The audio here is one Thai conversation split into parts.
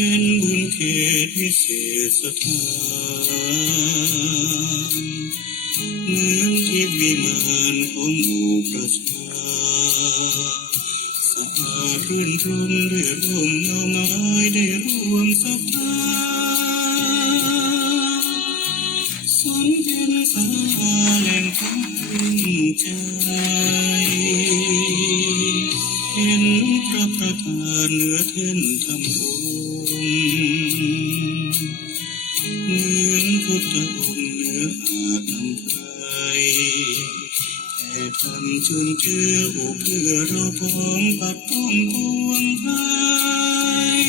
เป็นบุญเขตวิเศษสถานเหมือนที่วิมานของหมู่ประชาสะอาดรื่นรมด้วยร่มเงาไม้ได้ร่วมศรัทธาสมเป็นสาราแหล่งพักพิงใจเห็นพระประธานเหนือแท่นธรรมรงค์เหมือนพุทธองค์เหนืออาจอำไพแต่ทำจนเจืออกเพื่อเราพ้องปัดป้องปวงภัย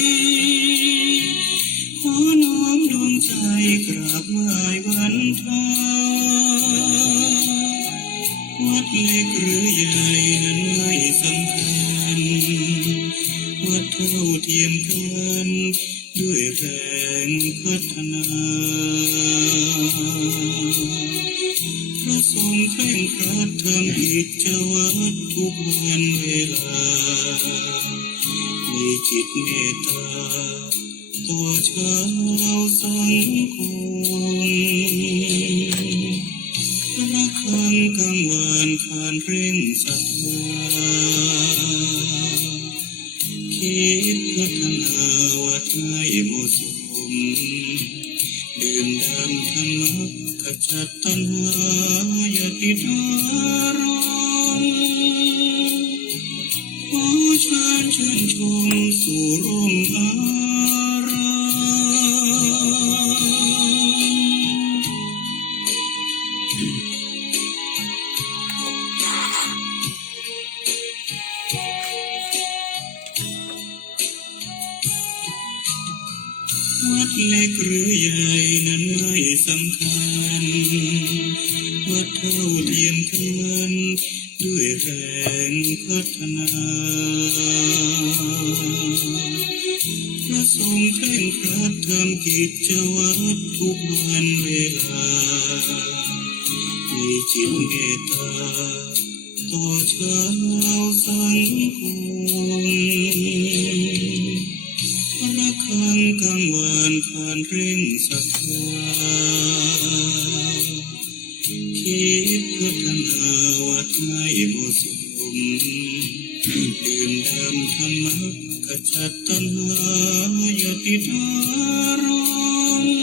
ขอน้อมดวงใจกราบไหว้วันทาวัดเล็กหรือใหญ่นั้นไม่สำคัญวัดเท่าเทียมกันด้วยแรงพัฒนาพระทรงเคร่งครัดทำกิจวัตรทุกวันเวลามีจิตเมตตาต่อชาวสังคมระฆังกังวานขานเร่งศรัทธาคิดพัฒนาวัดให้เหมาะสมดื่มด่ำธรรมะขจัดตัณหาอย่าติดอารมณ์ขอเชิญชมสู่ร่มอารวัดเล็กหรือใหญ่นั้นไม่สำคัญวัดเท่าเทียมกันด้วยแรงพัฒนาพระทรงเคร่งครัดทำกิจวัตรทุกวันเวลามีจิตเมตตาต่อชาวสังคมระฆังกังวานขานเร่งศรัทธาคิดพัฒนาวัดให้เหมาะสมดื่มด่ำธรรมะขจัดตัณหาอย่าติดอารมณ์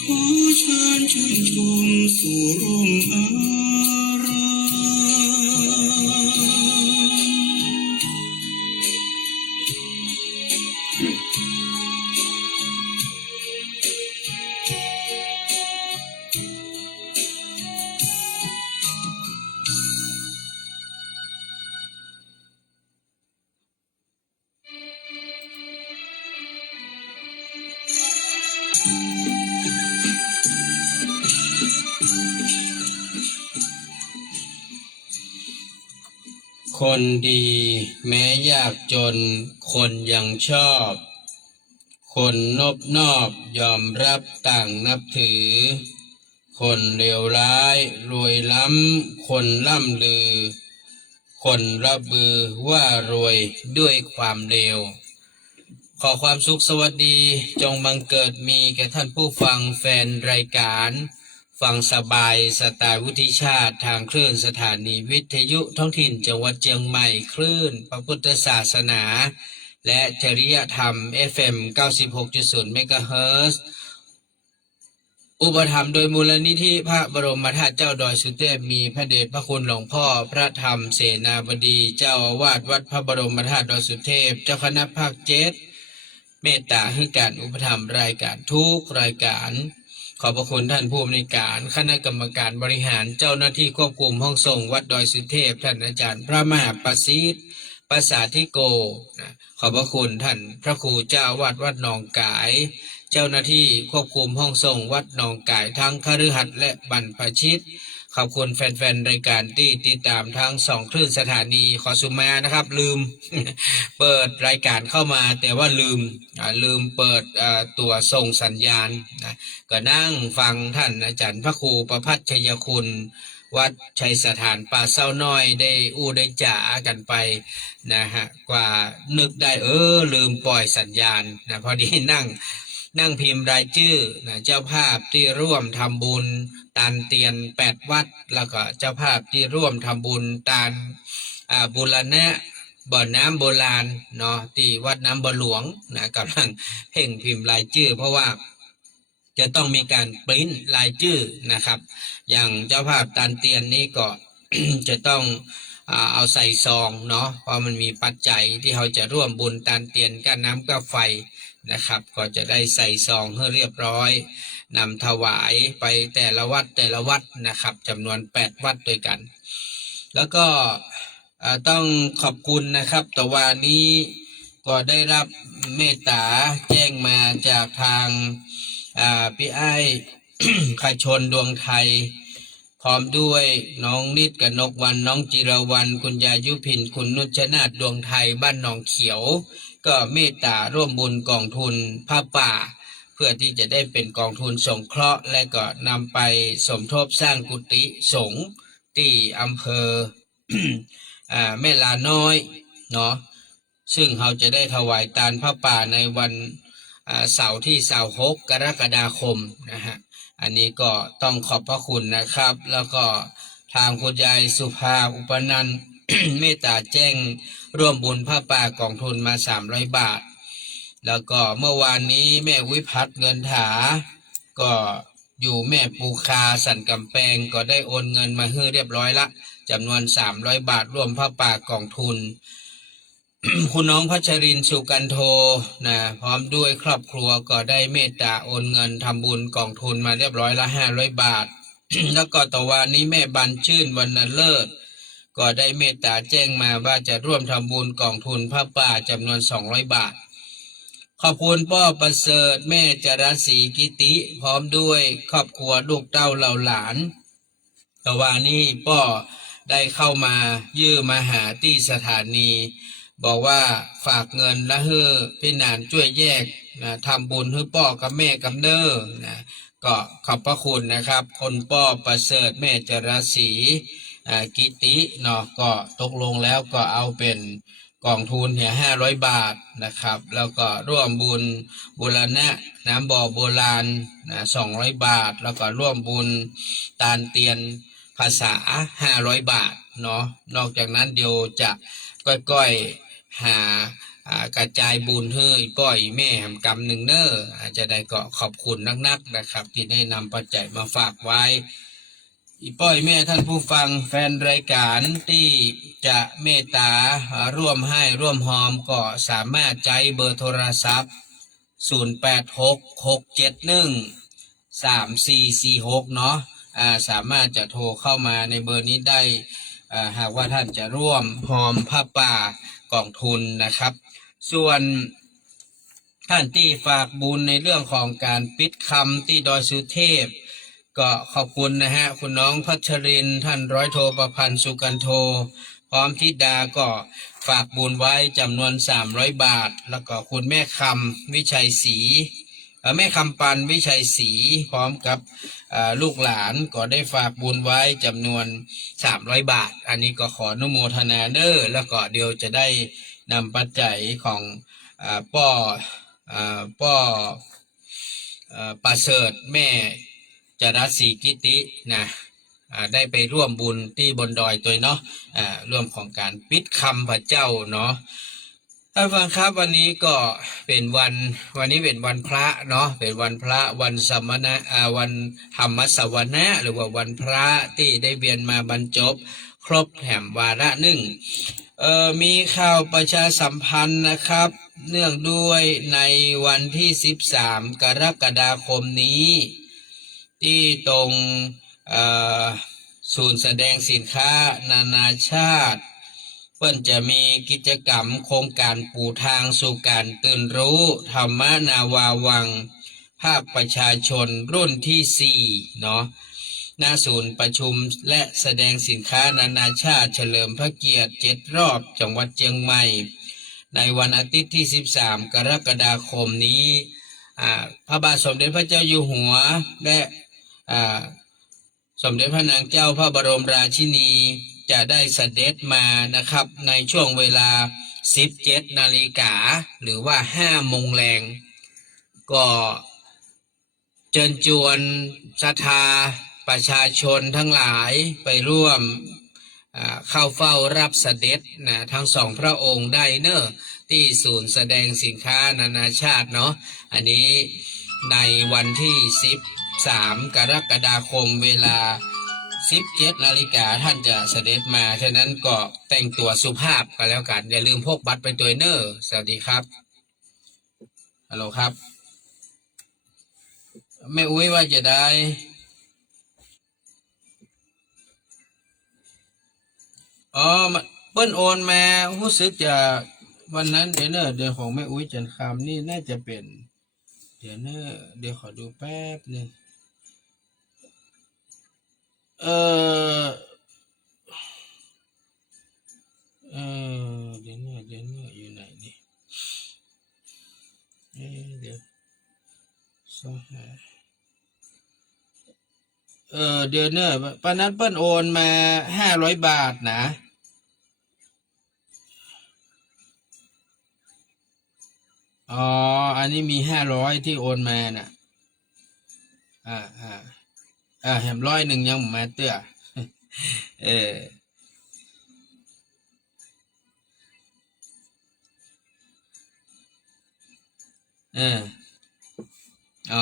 ขอเชิญชมสู่ร่มอารคนดีแม้ยากจนคนยังชอบคนนบนอบยอมรับต่างนับถือคนเลวร้ายรวยล้ำคนล่ำลือคนระบือว่ารวยด้วยความเลวขอความสุขสวัสดีจงบังเกิดมีแก่ท่านผู้ฟังแฟนรายการฟังสบายสไตล์วุฒิชาติทางคลื่นสถานีวิทยุท้องถิ่นจังหวัดเชียงใหม่คลื่นพระพุทธศาสนาและจริยธรรม FM 96.0 เมกะเฮิรตซ์อุปถัมภ์โดยมูลนิธิพระบรมธาตุเจ้าดอยสุเทพมีพระเดชพระคุณหลวงพ่อพระธรรมเสนาบดีเจ้าอาวาสวัดพระบรมธาตุดอยสุเทพเจ้าคณะภาค7เมตตาให้การอุปถัมภ์รายการทุกรายการขอบพระคุณท่านผู้อำนวยการคณะกรรมการบริหารเจ้าหน้าที่ควบคุมห้องส่งวัดดอยสุเทพท่านอาจารย์พระมหาประสิทธิ์ประสาธิโกขอบพระคุณท่านพระครูเจ้าวัดหนองกายเจ้าหน้าที่ควบคุมห้องส่งวัดหนองกายทั้งคฤหัสถ์และบรรพชิต ขอบคุณแฟนๆรายการที่ติดตามทั้ง2คลื่นสถานีขอสุมานะครับลืม เปิดรายการเข้ามาแต่ว่าลืมเปิดตัวส่งสัญญาณนะก็นั่งฟังท่านอาจารย์พระครูประภัชชัยคุณวัดชัยสถานป่าเศร้าน้อยได้อู้ได้จ๋ากันไปนะฮะกว่านึกได้ลืมปล่อยสัญญาณนะพอดีนั่งพิมพ์รายชื่อนะเจ้าภาพที่ร่วมทำบุญตานเตียน8วัดแล้วก็เจ้าภาพที่ร่วมทำบุญตานบูรณะบ่อน้ำโบราณเนาะที่วัดน้ำบ่อหลวงนะกำลังเพ่งพิมพ์รายชื่อเพราะว่าจะต้องมีการปริ้นรายชื่อนะครับอย่างเจ้าภาพตานเตียนนี่ก็ จะต้องเอาใส่ซองเนาะเพราะมันมีปัจจัยที่เขาจะร่วมบุญตานเตียนกับน้ำกับไฟนะครับก็จะได้ใส่ซองให้เรียบร้อยนำถวายไปแต่ละวัดนะครับจำนวน8วัดด้วยกันแล้วก็ต้องขอบคุณนะครับตะวันนี้ก็ได้รับเมตตาแจ้งมาจากทางพี่ไอ้ ขชนดวงไทยพร้อมด้วยน้องนิดกับนกวันน้องจิรวันคุณยายุพินคุณนุชนาถดวงไทยบ้านหนองเขียวก็เมตตาร่วมบุญกองทุนผ้าป่าเพื่อที่จะได้เป็นกองทุนสงเคราะห์และก็นำไปสมทบสร้างกุฏิสงฆ์ที่อำเภอ แม่ลาน้อยเนาะซึ่งเขาจะได้ถวายทานผ้าป่าในวันเสาร์ที่26กรกฎาคมนะฮะอันนี้ก็ต้องขอบพระคุณนะครับแล้วก็ทางคุณยายสุภาอุปนันท์ เมตตาแจ้งร่วมบุญผ้าป่ากองทุนมา300 บาทแล้วก็เมื่อวานนี้แม่วิพัฒน์เงินถาก็อยู่แม่ปูคาสันกำแพงก็ได้โอนเงินมาให้เรียบร้อยละจำนวน300 บาทร่วมผ้าป่ากองทุน คุณน้องพัชรินทร์สุกันโทนะพร้อมด้วยครอบครัวก็ได้เมตตาโอนเงินทำบุญกองทุนมาเรียบร้อยละ500 บาท แล้วก็ต่อวันนี้แม่บันชื่นวรรณเลิศก็ได้เมตตาแจ้งมาว่าจะร่วมทำบุญกองทุนผ้าป่าจำนวน200 บาทขอบคุณพ่อประเสริฐแม่จรศรีกิติพร้อมด้วยครอบครัวลูกเต้าเหล่าหลานต่อวันนี้พ่อได้เข้ามายื่อมาหาที่สถานีบอกว่าฝากเงินและให้พี่นานช่วยแยกนะทำบุญให้พ่อกับแม่กับเด้อนะก็ขอบพระคุณนะครับคนพ่อประเสริฐแม่จรศรีกิติเนาะก็ตกลงแล้วก็เอาเป็นกองทุนเนี่ย500 บาทนะครับแล้วก็ร่วมบุญบูรณะน้ำบ่อโบราณ200 บาทแล้วก็ร่วมบุญตานเตียนภาษา500 บาทเนาะนอกจากนั้นเดี๋ยวจะก้อยๆหากระจายบุญให้ป้อยแม่แหมกำหนึ่งเนออาจจะได้ก็ขอบคุณนักๆนะครับที่ได้นำปัจจัยมาฝากไว้อีป้อยแม่ท่านผู้ฟังแฟนรายการที่จะเมตตาร่วมให้ร่วมหอมก็สามารถใจเบอร์โทรศัพท์0866713446เนาะสามารถจะโทรเข้ามาในเบอร์นี้ได้หากว่าท่านจะร่วมหอมผ้าป่ากองทุนนะครับส่วนท่านที่ฝากบุญในเรื่องของการปิดคำที่ดอยสุเทพก็ขอบคุณนะฮะคุณน้องพัชรินทร์ท่านร้อยโทประพันธ์สุกันโทพร้อมทิดาก็ฝากบุญไว้จำนวน300 บาทแล้วก็คุณแม่คำวิชัยศรีแม่คำปันวิชัยศรีพร้อมกับลูกหลานก็ได้ฝากบุญไว้จำนวน300 บาทอันนี้ก็ขออนุโมทนาเด้อแล้วก็เดี๋ยวจะได้นำปัจจัยของป้อประเสริฐแม่จรศรีกิตินะได้ไปร่วมบุญที่บนดอยตัวเนาะร่วมของการปิดคำพระเจ้าเนาะท่านฟังครับวันนี้ก็เป็นวันนี้เป็นวันพระเนาะเป็นวันพระวันสมณะวันธรรมสวนะหรือว่าวันพระที่ได้เวียนมาบรรจบครบแห่มวาระหนึ่งมีข่าวประชาสัมพันธ์นะครับเนื่องด้วยในวันที่13 กรกฎาคมนี้ที่ตรงศูนย์แสดงสินค้านานาชาติเพิ่นจะมีกิจกรรมโครงการปูทางสู่การตื่นรู้ธรรมนาวาวังภาคประชาชนรุ่นที่4เนาะ ณศูนย์ประชุมและแสดงสินค้านานาชาติเฉลิมพระเกียรติ7 รอบจังหวัดเชียงใหม่ในวันอาทิตย์ที่13 กรกฎาคมนี้พระบาทสมเด็จพระเจ้าอยู่หัวและสมเด็จพระนางเจ้าพระบรมราชินีจะได้เสด็จมานะครับในช่วงเวลา 17 นาฬิกาหรือว่า 5 โมงแรงก็เชิญชวนศรัทธาประชาชนทั้งหลายไปร่วมเข้าเฝ้ารับเสด็จนะทั้งสองพระองค์ได้เนอะที่ศูนย์แสดงสินค้านานาชาติเนาะอันนี้ในวันที่13 กรกฎาคมเวลา 17 นาฬิกาท่านจะเสด็จมาฉะนั้นก็แต่งตัวสุภาพกันแล้วกันอย่าลืมพกบัตรไปตัวเนอะสวัสดีครับฮัลโหลครับแม่อุ้ยว่าจะได้เปิ้ลโอนมารู้สึกจะวันนั้นเดี๋ยวของแม่อุ้ยจันคำนี่น่าจะเป็นเดี๋ยวขอดูแป๊บนึงเออเดี๋ยวอยู่ไหนนี่เดี๋ยวสหาเดี๋ยวปานนั้นเปิ้ลโอนมา500 บาทนะอ๋ออันนี้มี500ที่โอนมาน่ะแหม100ยังมาเตื้อเอ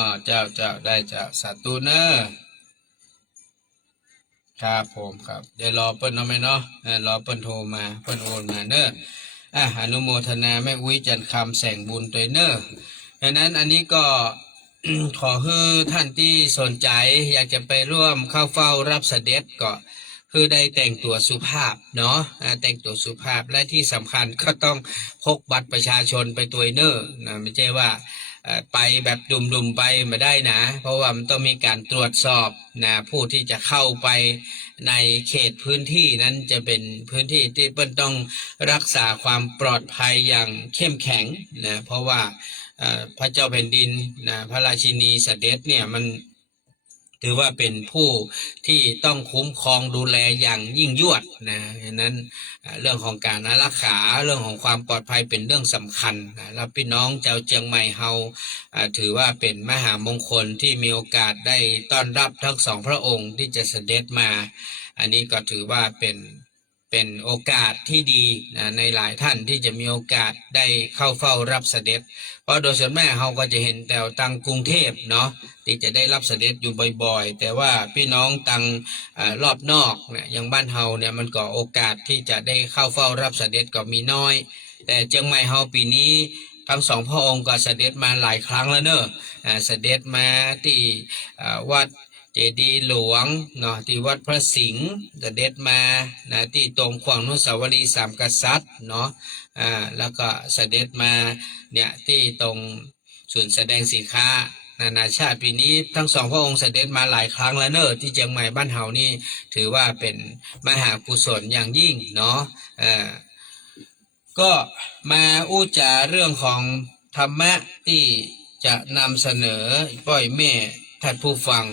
อเจ้าได้เจ้าสาธุเนอะครับผมครับเดี๋ยวรอเปิ้ลเนาะไหมเนาะรอเปิ้ลโทรมาเปิ้ลโอนมาเนอะอนุโมทนาแม่อุ้ยจันคำแสงบุญตัวเนอะดังนั้นอันนี้ก็ ขอให้ท่านที่สนใจอยากจะไปร่วมเข้าเฝ้ารับเสด็จก็คือได้แต่งตัวสุภาพเนาะแต่งตัวสุภาพและที่สำคัญก็ต้องพกบัตรประชาชนไปตัวเนอะนะไม่ใช่ว่าไปแบบดุมๆไปไม่ได้นะเพราะว่ามันต้องมีการตรวจสอบนะผู้ที่จะเข้าไปในเขตพื้นที่นั้นจะเป็นพื้นที่ที่เปิ้ลต้องรักษาความปลอดภัยอย่างเข้มแข็งนะเพราะว่าพระเจ้าแผ่นดินนะพระราชินีเสด็จเนี่ยมันถือว่าเป็นผู้ที่ต้องคุ้มครองดูแลอย่างยิ่งยวดนะฉะนั้นเรื่องของการอารักขาเรื่องของความปลอดภัยเป็นเรื่องสำคัญนะแล้วพี่น้องชาวเชียงใหม่เฮาถือว่าเป็นมหามงคลที่มีโอกาสได้ต้อนรับทั้งสองพระองค์ที่จะเสด็จมาอันนี้ก็ถือว่าเป็นโอกาสที่ดีนะในหลายท่านที่จะมีโอกาสได้เข้าเฝ้ารับเสด็จเพราะโดยส่วนมากเราก็จะเห็นแต่ตังกรุงเทพเนาะที่จะได้รับเสด็จอยู่บ่อยๆแต่ว่าพี่น้องตังรอบนอกเนี่ยอย่างบ้านเฮาเนี่ยมันก็โอกาสที่จะได้เข้าเฝ้ารับเสด็จก็มีน้อยแต่เชียงใหม่เฮาปีนี้ทั้งสองพระองค์ก็เสด็จมาหลายครั้งแล้วเนอะเสด็จมาที่วัดเจดีย์หลวงเนาะที่วัดพระสิงห์เสด็จมานะที่ตรงขวางอนุสาวรีย์สามกษัตริย์เนาะแล้วก็เสด็จมาเนี่ยที่ตรงศูนย์แสดงสินค้านานาชาติปีนี้ทั้งสองพระองค์เสด็จมาหลายครั้งแล้วเนอะที่เชียงใหม่บ้านเฮานี่ถือว่าเป็นมหากุศลอย่างยิ่งเนาะก็มาอู้จาเรื่องของธรรมะที่จะนำเสนอป้อยแม่ท่านผู้ฟัง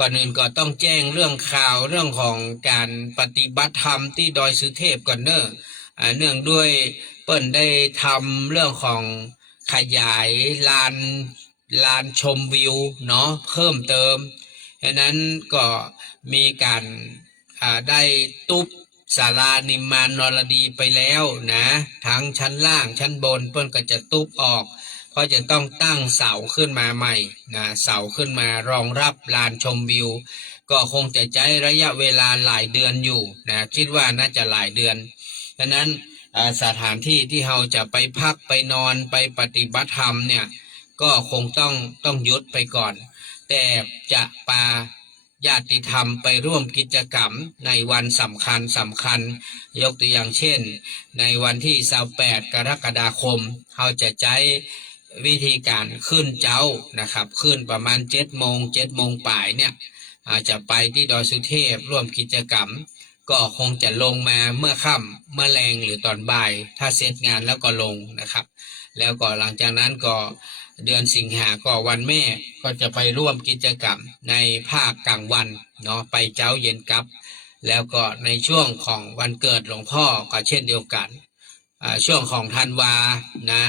ก่อนอื่นก็ต้องแจ้งเรื่องข่าวเรื่องของการปฏิบัติธรรมที่ดอยสุเทพก่อนเนอะเนื่องด้วยเปิ้นได้ทำเรื่องของขยายลานชมวิวเนาะเพิ่มเติมฉะนั้นก็มีการได้ตุบศาลานิมมานนรดีไปแล้วนะทั้งชั้นล่างชั้นบนเปิ้นก็จะตุบออกเพราะจะต้องตั้งเสาขึ้นมาใหม่นะเสาขึ้นมารองรับลานชมวิวก็คงจะใช้ระยะเวลาหลายเดือนอยู่นะคิดว่าน่าจะหลายเดือนฉะนั้นสถานที่ที่เราจะไปพักไปนอนไปปฏิบัติธรรมเนี่ยก็คงต้องหยุดไปก่อนแต่จะปาญาติธรรมไปร่วมกิจกรรมในวันสำคัญยกตัวอย่างเช่นในวันที่28 กรกฎาคมเขาจะใช้วิธีการขึ้นเจ้านะครับขึ้นประมาณ7 โมงปลายเนี่ย อาจจะไปที่ดอยสุเทพร่วมกิจกรรมก็คงจะลงมาเมื่อค่ำเมื่อแรงหรือตอนบ่ายถ้าเสร็จงานแล้วก็ลงนะครับแล้วก็หลังจากนั้นก็เดือนสิงหาก็วันแม่ก็จะไปร่วมกิจกรรมในภาคกลางวันเนาะไปเจ้าเย็นกับแล้วก็ในช่วงของวันเกิดหลวงพ่อก็เช่นเดียวกันช่วงของธันวานะ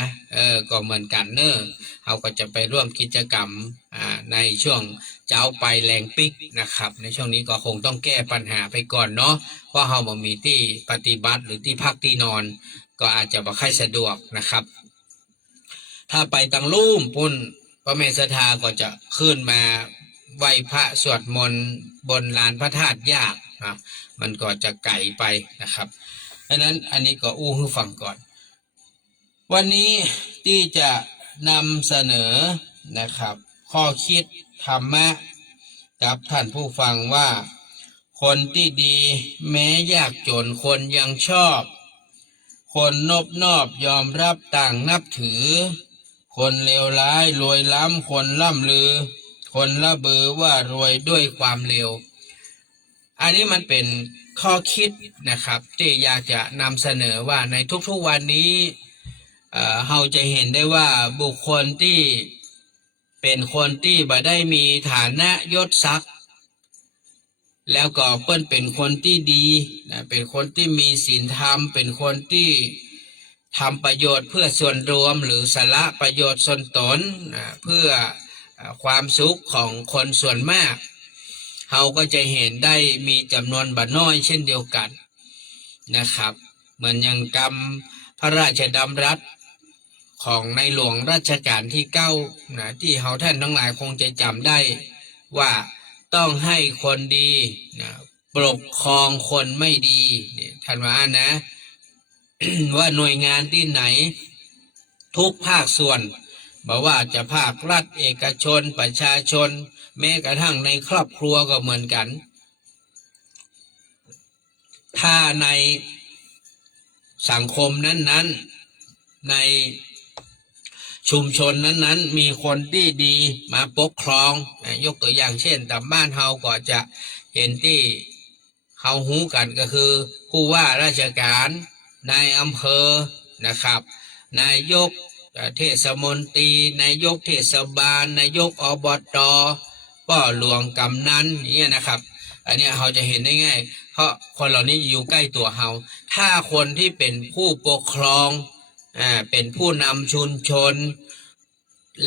ก็เหมือนกันเนอะเขาก็จะไปร่วมกิจกรรมในช่วงเจ้าไปแรงปิกนะครับในช่วงนี้ก็คงต้องแก้ปัญหาไปก่อนเนาะเพราะเขาบ่มีที่ปฏิบัติหรือที่พักที่นอนก็อาจจะบ่ค่อยสะดวกนะครับถ้าไปตังลุ่มปุ่นพระเมสสทาก็จะขึ้นมาไหว้พระสวดมนต์บนลานพระธาตุยากนะมันก็จะไกลไปนะครับดังนั้นอันนี้ก็อู้ให้ฟังก่อนวันนี้ที่จะนำเสนอนะครับข้อคิดธรรมะกับท่านผู้ฟังว่าคนที่ดีแม้ยากจนคนยังชอบคนนบนอบยอมรับต่างนับถือคนเลวร้ายรวยล้ำคนล่ำลือคนละเบือว่ารวยด้วยความเลวอันนี้มันเป็นข้อคิดนะครับที่อยากจะนำเสนอว่าในทุกๆวันนี้เราจะเห็นได้ว่าบุคคลที่เป็นคนที่บ่ได้มีฐานะยศศักดิ์แล้วก็เปิ้นเป็นคนที่ดีนะเป็นคนที่มีศีลธรรมเป็นคนที่ทำประโยชน์เพื่อส่วนรวมหรือสละประโยชน์ส่วนตนเพื่อความสุขของคนส่วนมากเราก็จะเห็นได้มีจำนวนบ่น้อยเช่นเดียวกันนะครับเหมือนอย่างกรรมพระราชดำรัสของในหลวงรัชกาลที่9นะที่เราท่านทั้งหลายคงจะจำได้ว่าต้องให้คนดีนะปกครองคนไม่ดีท่านว่านะ ว่าหน่วยงานที่ไหนทุกภาคส่วนบอกว่าจะภาครัฐเอกชนประชาชนแม้กระทั่งในครอบครัวก็เหมือนกันถ้าในสังคมนั้นๆในชุมชนนั้นๆมีคนที่ดีมาปกครองยกตัวอย่างเช่นตามบ้านเฮาก็จะเห็นที่เฮาหูกันก็คือผู้ว่าราชการนายอำเภอนะครับนายกเทศมนตรีนายกเทศบาลนายกอบต.ป้อหลวงกำนันเนี่ยนะครับอันนี้เราจะเห็นได้ง่ายเพราะคนเหล่านี้อยู่ใกล้ตัวเฮาถ้าคนที่เป็นผู้ปกครองเป็นผู้นำชุมชน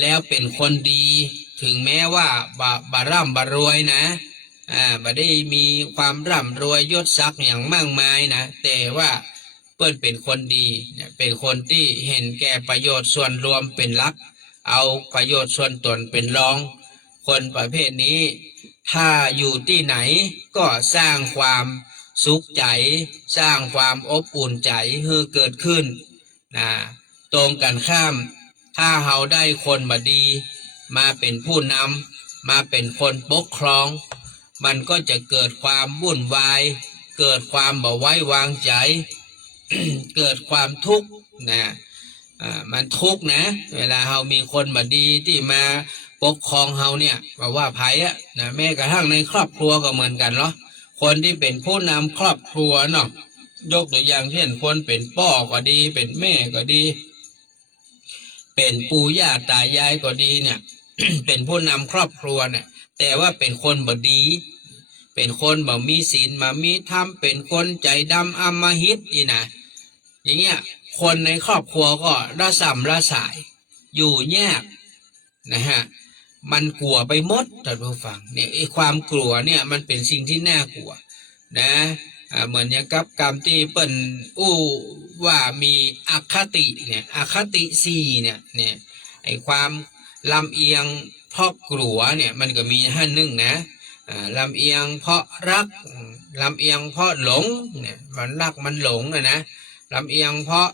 แล้วเป็นคนดีถึงแม้ว่าบาร่ำบารวยนะบ่ได้มีความร่ำรวยยศศักดิ์อย่างมากมายนะแต่ว่าเปิ้นเป็นคนดีเป็นคนที่เห็นแก่ประโยชน์ส่วนรวมเป็นหลักเอาประโยชน์ส่วนตนเป็นรองคนประเภทนี้ถ้าอยู่ที่ไหนก็สร้างความสุขใจสร้างความอบอุ่นใจให้เกิดขึ้นตรงกันข้ามถ้าเราได้คนบดีมาเป็นผู้นำมาเป็นคนปกครองมันก็จะเกิดความวุ่นวายเกิดความบ่ไว้วางใจ เกิดความทุกข์มันทุกข์นะเวลาเรามีคนบดีที่มาปกครองเราเนี่ยว่าภัยนะแม้กระทั่งในครอบครัวก็เหมือนกันเนาะคนที่เป็นผู้นำครอบครัวเนาะยกตัวอย่างเช่นคนเป็นพ่อก็ดีเป็นแม่ก็ดีเป็นปู่ย่าตายายก็ดีเนี่ย เป็นผู้นำครอบครัวเนี่ยแต่ว่าเป็นคนบดีเป็นคนบ่มีศีลบ่มีธรรมเป็นคนใจดำอำมหิตนี่นะอย่างเงี้ยคนในครอบครัวก็ระส่ำระสายอยู่แยกนะฮะมันกลัวไปหมดท่านผู้ฟังเนี่ยไอ้ความกลัวเนี่ยมันเป็นสิ่งที่น่ากลัวนะเหมือนอย่างกับกรรมที่เปิ้นว่ามีอคติเนี่ยอคติสี่เนี่ยไอ้ความลำเอียงเพราะกลัวเนี่ยมันก็มี1นะลำเอียงเพราะรักลำเอียงเพราะหลงเนี่ยมันรักมันหลงนะลำเอียงเพราะ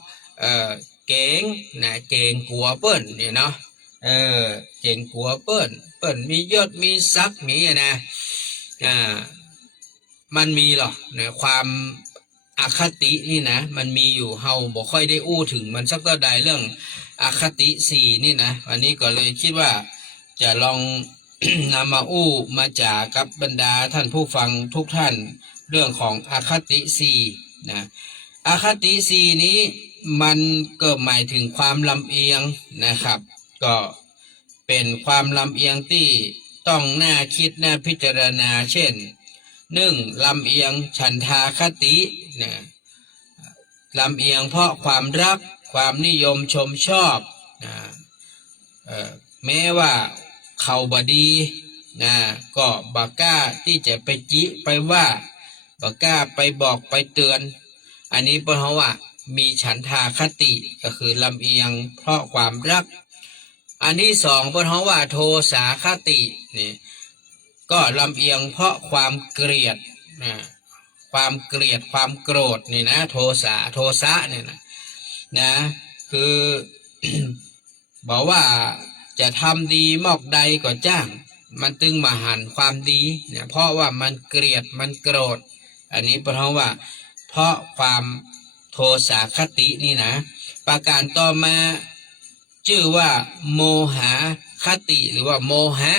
เก่งนะเก่งกลัวเปิ้นเนี่ยเนาะเก่งกลัวเปิ้นมียศมีศักดิ์มีนะมันมีหรอกนะความอคตินี่นะมันมีอยู่เฮาบ่ค่อยได้อู้ถึงมันสักก็ได้เรื่องอคติ4นี่นะวันนี้ก็เลยคิดว่าจะลอง นำมาอู้มาจ่ากับบรรดาท่านผู้ฟังทุกท่านเรื่องของอคติสีนะอคติสีนี้มันก็หมายถึงความลำเอียงนะครับ ก็เป็นความลำเอียงที่ต้องน่าคิดน่าพิจารณาเช่นลำเอียงฉันทาคตินะลำเอียงเพราะความรักความนิยมชมชอบนะแม้ว่าเขาบดีนะก็บักกล้าที่จะไปจิไปว่าบักกล้าไปบอกไปเตือนอันนี้เพราะว่ามีฉันทาคติก็คือลำเอียงเพราะความรักอันที่สองเพราะว่าโทสาคตินี่ก็ลำเอียงเพราะความเกลียดนะความเกลียดความโกรธนี่นะโทสะเนี่ยนะคือ บอกว่าจะทำดีมอกใดก็จ้างมันตึงมาหันความดีเนี่ยเพราะว่ามันเกลียดมันโกรธอันนี้เพราะว่าเพราะความโทสาคตินี่นะประการต่อมาชื่อว่าโมหะคติหรือว่าโมหะ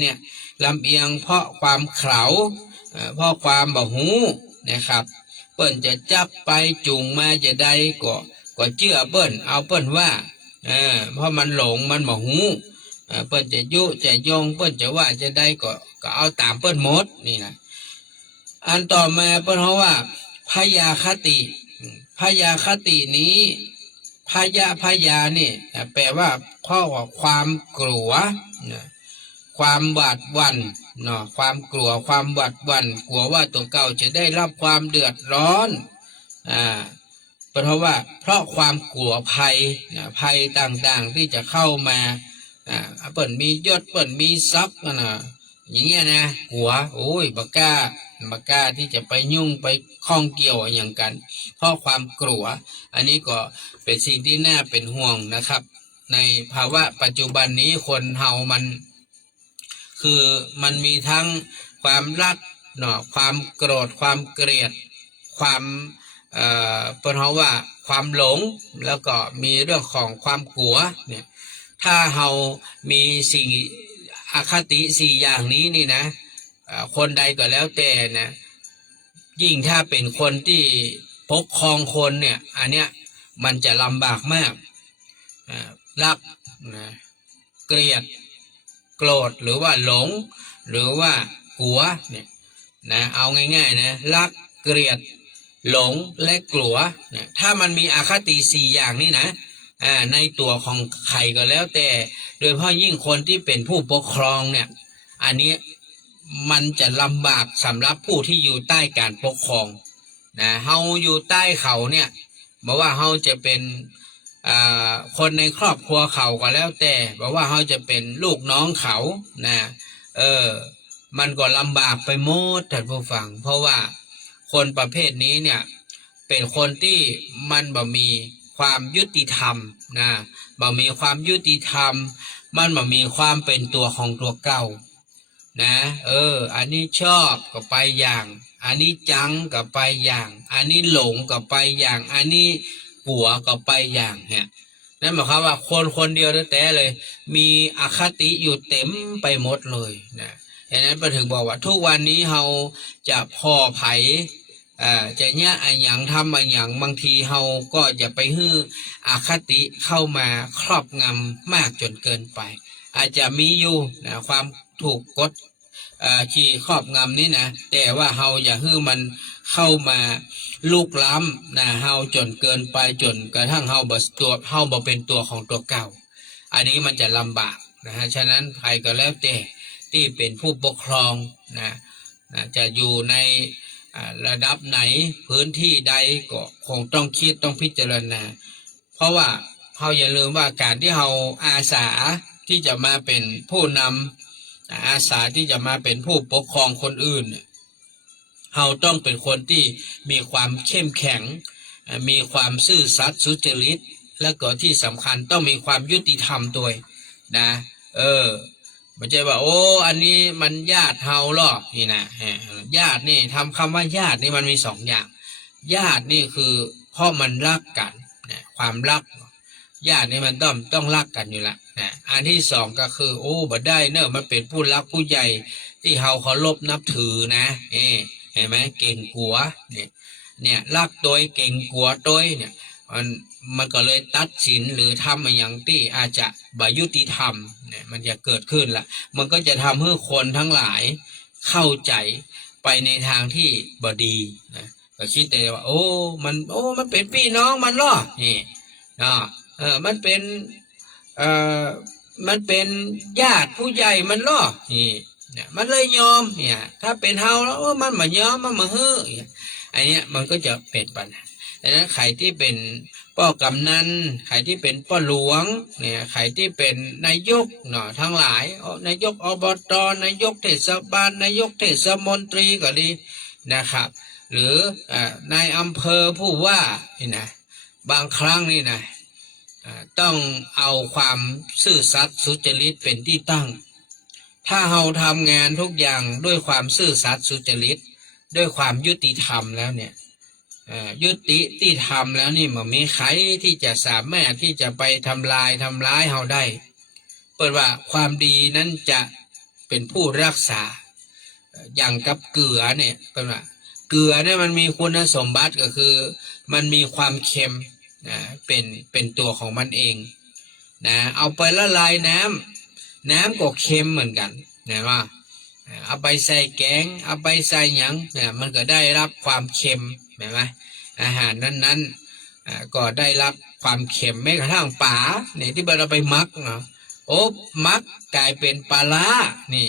เนี่ยลำเอียงเพราะความเขลาเพราะความบ่หูนะครับเปิ้นจะจับไปจูงมาจะได้ก็เชื่อเปิ้นเอาเปิ้นว่าเพราะมันหลงมันบ่หูเปิ้นจะยุจะยงเปิ้นจะว่าจะได้ก็เอาตามเปิ้นหมดนี่นะอันต่อมาเปิ้นเพราะว่าพยาคตินี้พยานี่แปลว่าเพราะว่าความกลัวความหวาดหวั่นเนาะความกลัวความหวาดหวั่นกลัวว่าตัวเก่าจะได้รับความเดือดร้อนเพราะความกลัวภัยต่างๆที่จะเข้ามาเปิ่นมียศเปิ่นมีทรัพย์นะอย่างเงี้ยนะกลัวโอ้ยบักกล้าที่จะไปยุ่งไปข้องเกี่ยวอย่างกันเพราะความกลัวอันนี้ก็เป็นสิ่งที่น่าเป็นห่วงนะครับในภาวะปัจจุบันนี้คนเฮามันคือมันมีทั้งความรักเนาะความโกรธความเกลียดความเพราะว่าความหลงแล้วก็มีเรื่องของความกลัวเนี่ยถ้าเรามีสิ่งอคติสี่อย่างนี้นี่นะคนใดก็แล้วแต่นะยิ่งถ้าเป็นคนที่ปกครองคนเนี่ยอันเนี้ยมันจะลำบากมากรักนะเกลียดโกรธหรือว่าหลงหรือว่ากลัวเนี่ยนะเอาง่ายๆนะรักเกลียดหลงและกลัวเนี่ยถ้ามันมีอคติสี่อย่างนี้นะในตัวของใครก็แล้วแต่โดยเฉพาะยิ่งคนที่เป็นผู้ปกครองเนี่ยอันนี้มันจะลำบากสำหรับผู้ที่อยู่ใต้การปกครองนะเฮาอยู่ใต้เขาเนี่ยบอกว่าเฮาจะเป็นคนในครอบครัวเขาก็แล้วแต่บอกว่าเขาจะเป็นลูกน้องเขานะมันก็ลำบากไปหมดท่านผู้ฟังเพราะว่าคนประเภทนี้เนี่ยเป็นคนที่มันบ่มีความยุติธรรมนะบ่มีความยุติธรรมมันบ่มีความเป็นตัวของตัวเก่านะอันนี้ชอบก็ไปอย่างอันนี้จังก็ไปอย่างอันนี้หลงก็ไปอย่างอันนี้กลัวก็ไปอย่างเนี่ยนั่นหมายความว่าคนเดียวแต่เลยมีอคติอยู่เต็มไปหมดเลยนะดังนั้นไปถึงบอกว่าทุกวันนี้เราจะพอไผจะเนี่ยอันหยังทำอันหยังบางทีเราก็จะไปฮื้ออคติเข้ามาครอบงำมากจนเกินไปอาจจะมีอยู่นะความถูกกดที่ครอบงำนี้นะแต่ว่าเราอย่าฮื้อมันเข้ามาลุกล้ำนะเฮาจนเกินไปจนกระทั่งเฮาบ่เป็นตัวของตัวเก่าอันนี้มันจะลำบากนะฮะฉะนั้นใครก็แล้วแต่ที่เป็นผู้ปกครองนะจะอยู่ในระดับไหนพื้นที่ใดก็คงต้องคิดต้องพิจารณาเพราะว่าเราอย่าลืมว่าการที่เราอาสาที่จะมาเป็นผู้นำอาสาที่จะมาเป็นผู้ปกครองคนอื่นเราต้องเป็นคนที่มีความเข้มแข็งมีความซื่อสัตย์สุจริตและก็ที่สำคัญต้องมีความยุติธรรมด้วยนะไม่ใช่ว่าโอ้อันนี้มันญาติเฮาหรอกนี่นะญาตินี่ทำคำว่าญาตินี่มันมีสองอย่างญาตินี่คือเพราะมันรักกันนะความรัก ญาตินี่มันต้องรักกันอยู่ละนะอันที่สองก็คือโอ้บ่ได้เนอะมันเป็นผู้รักผู้ใหญ่ที่เฮาเคารพนับถือนะเห็นไหมเก่งกัวเนี่ยรักโดยเก่งกัวโดยเนี่ยมันก็เลยตัดสินหรือทำอย่างที่อาจจะบ่ยุติธรรมเนี่ยมันจะเกิดขึ้นละมันก็จะทำให้คนทั้งหลายเข้าใจไปในทางที่บ่ดีนะก็คิดแต่ว่ามันเป็นพี่น้องมันเหรอนี่เนาะมันเป็นเอ่อมันเป็นญาติผู้ใหญ่มันเหรอนี่เนี่ยมันเลยยอมเนี่ยถ้าเป็นเฮาแล้วมันมายอมมันมาเฮ้อไอเนี้ยมันก็จะเป็นปัญหาดังนั้นใครที่เป็นป้อกำนันใครที่เป็นป้อหลวงเนี่ยใครที่เป็นนายกเนาะทั้งหลายนายกอบตนายกเทศบาลนายกเทศมนตรีก็ดีนะครับหรือนายอำเภอผู้ว่านี่นะบางครั้งนี่นะต้องเอาความซื่อสัตย์สุจริตเป็นที่ตั้งถ้าเราทำงานทุกอย่างด้วยความซื่อสัตย์สุจริตด้วยความยุติธรรมแล้วเนี่ยยุติที่ทำแล้วนี่มันมีใครที่จะสามารถที่จะไปทำร้ายเราได้เปิดว่าความดีนั้นจะเป็นผู้รักษาอย่างกับเกลือเนี่ยเป็นว่าเกลือเนี่ยมันมีคุณสมบัติก็คือมันมีความเค็มเป็นตัวของมันเองนะเอาไปละลายน้ำก็เค็มเหมือนกันนะว่าเอาไปใส่แกงเอาไปใส่หยังเนี่ยมันก็ได้รับความเค็มเห็นไหมอาหารนั้นก็ได้รับความเค็มแม้กระทั่งป่าเนี่ยที่เราไปมักเนาะมักกลายเป็นปลาร้านี่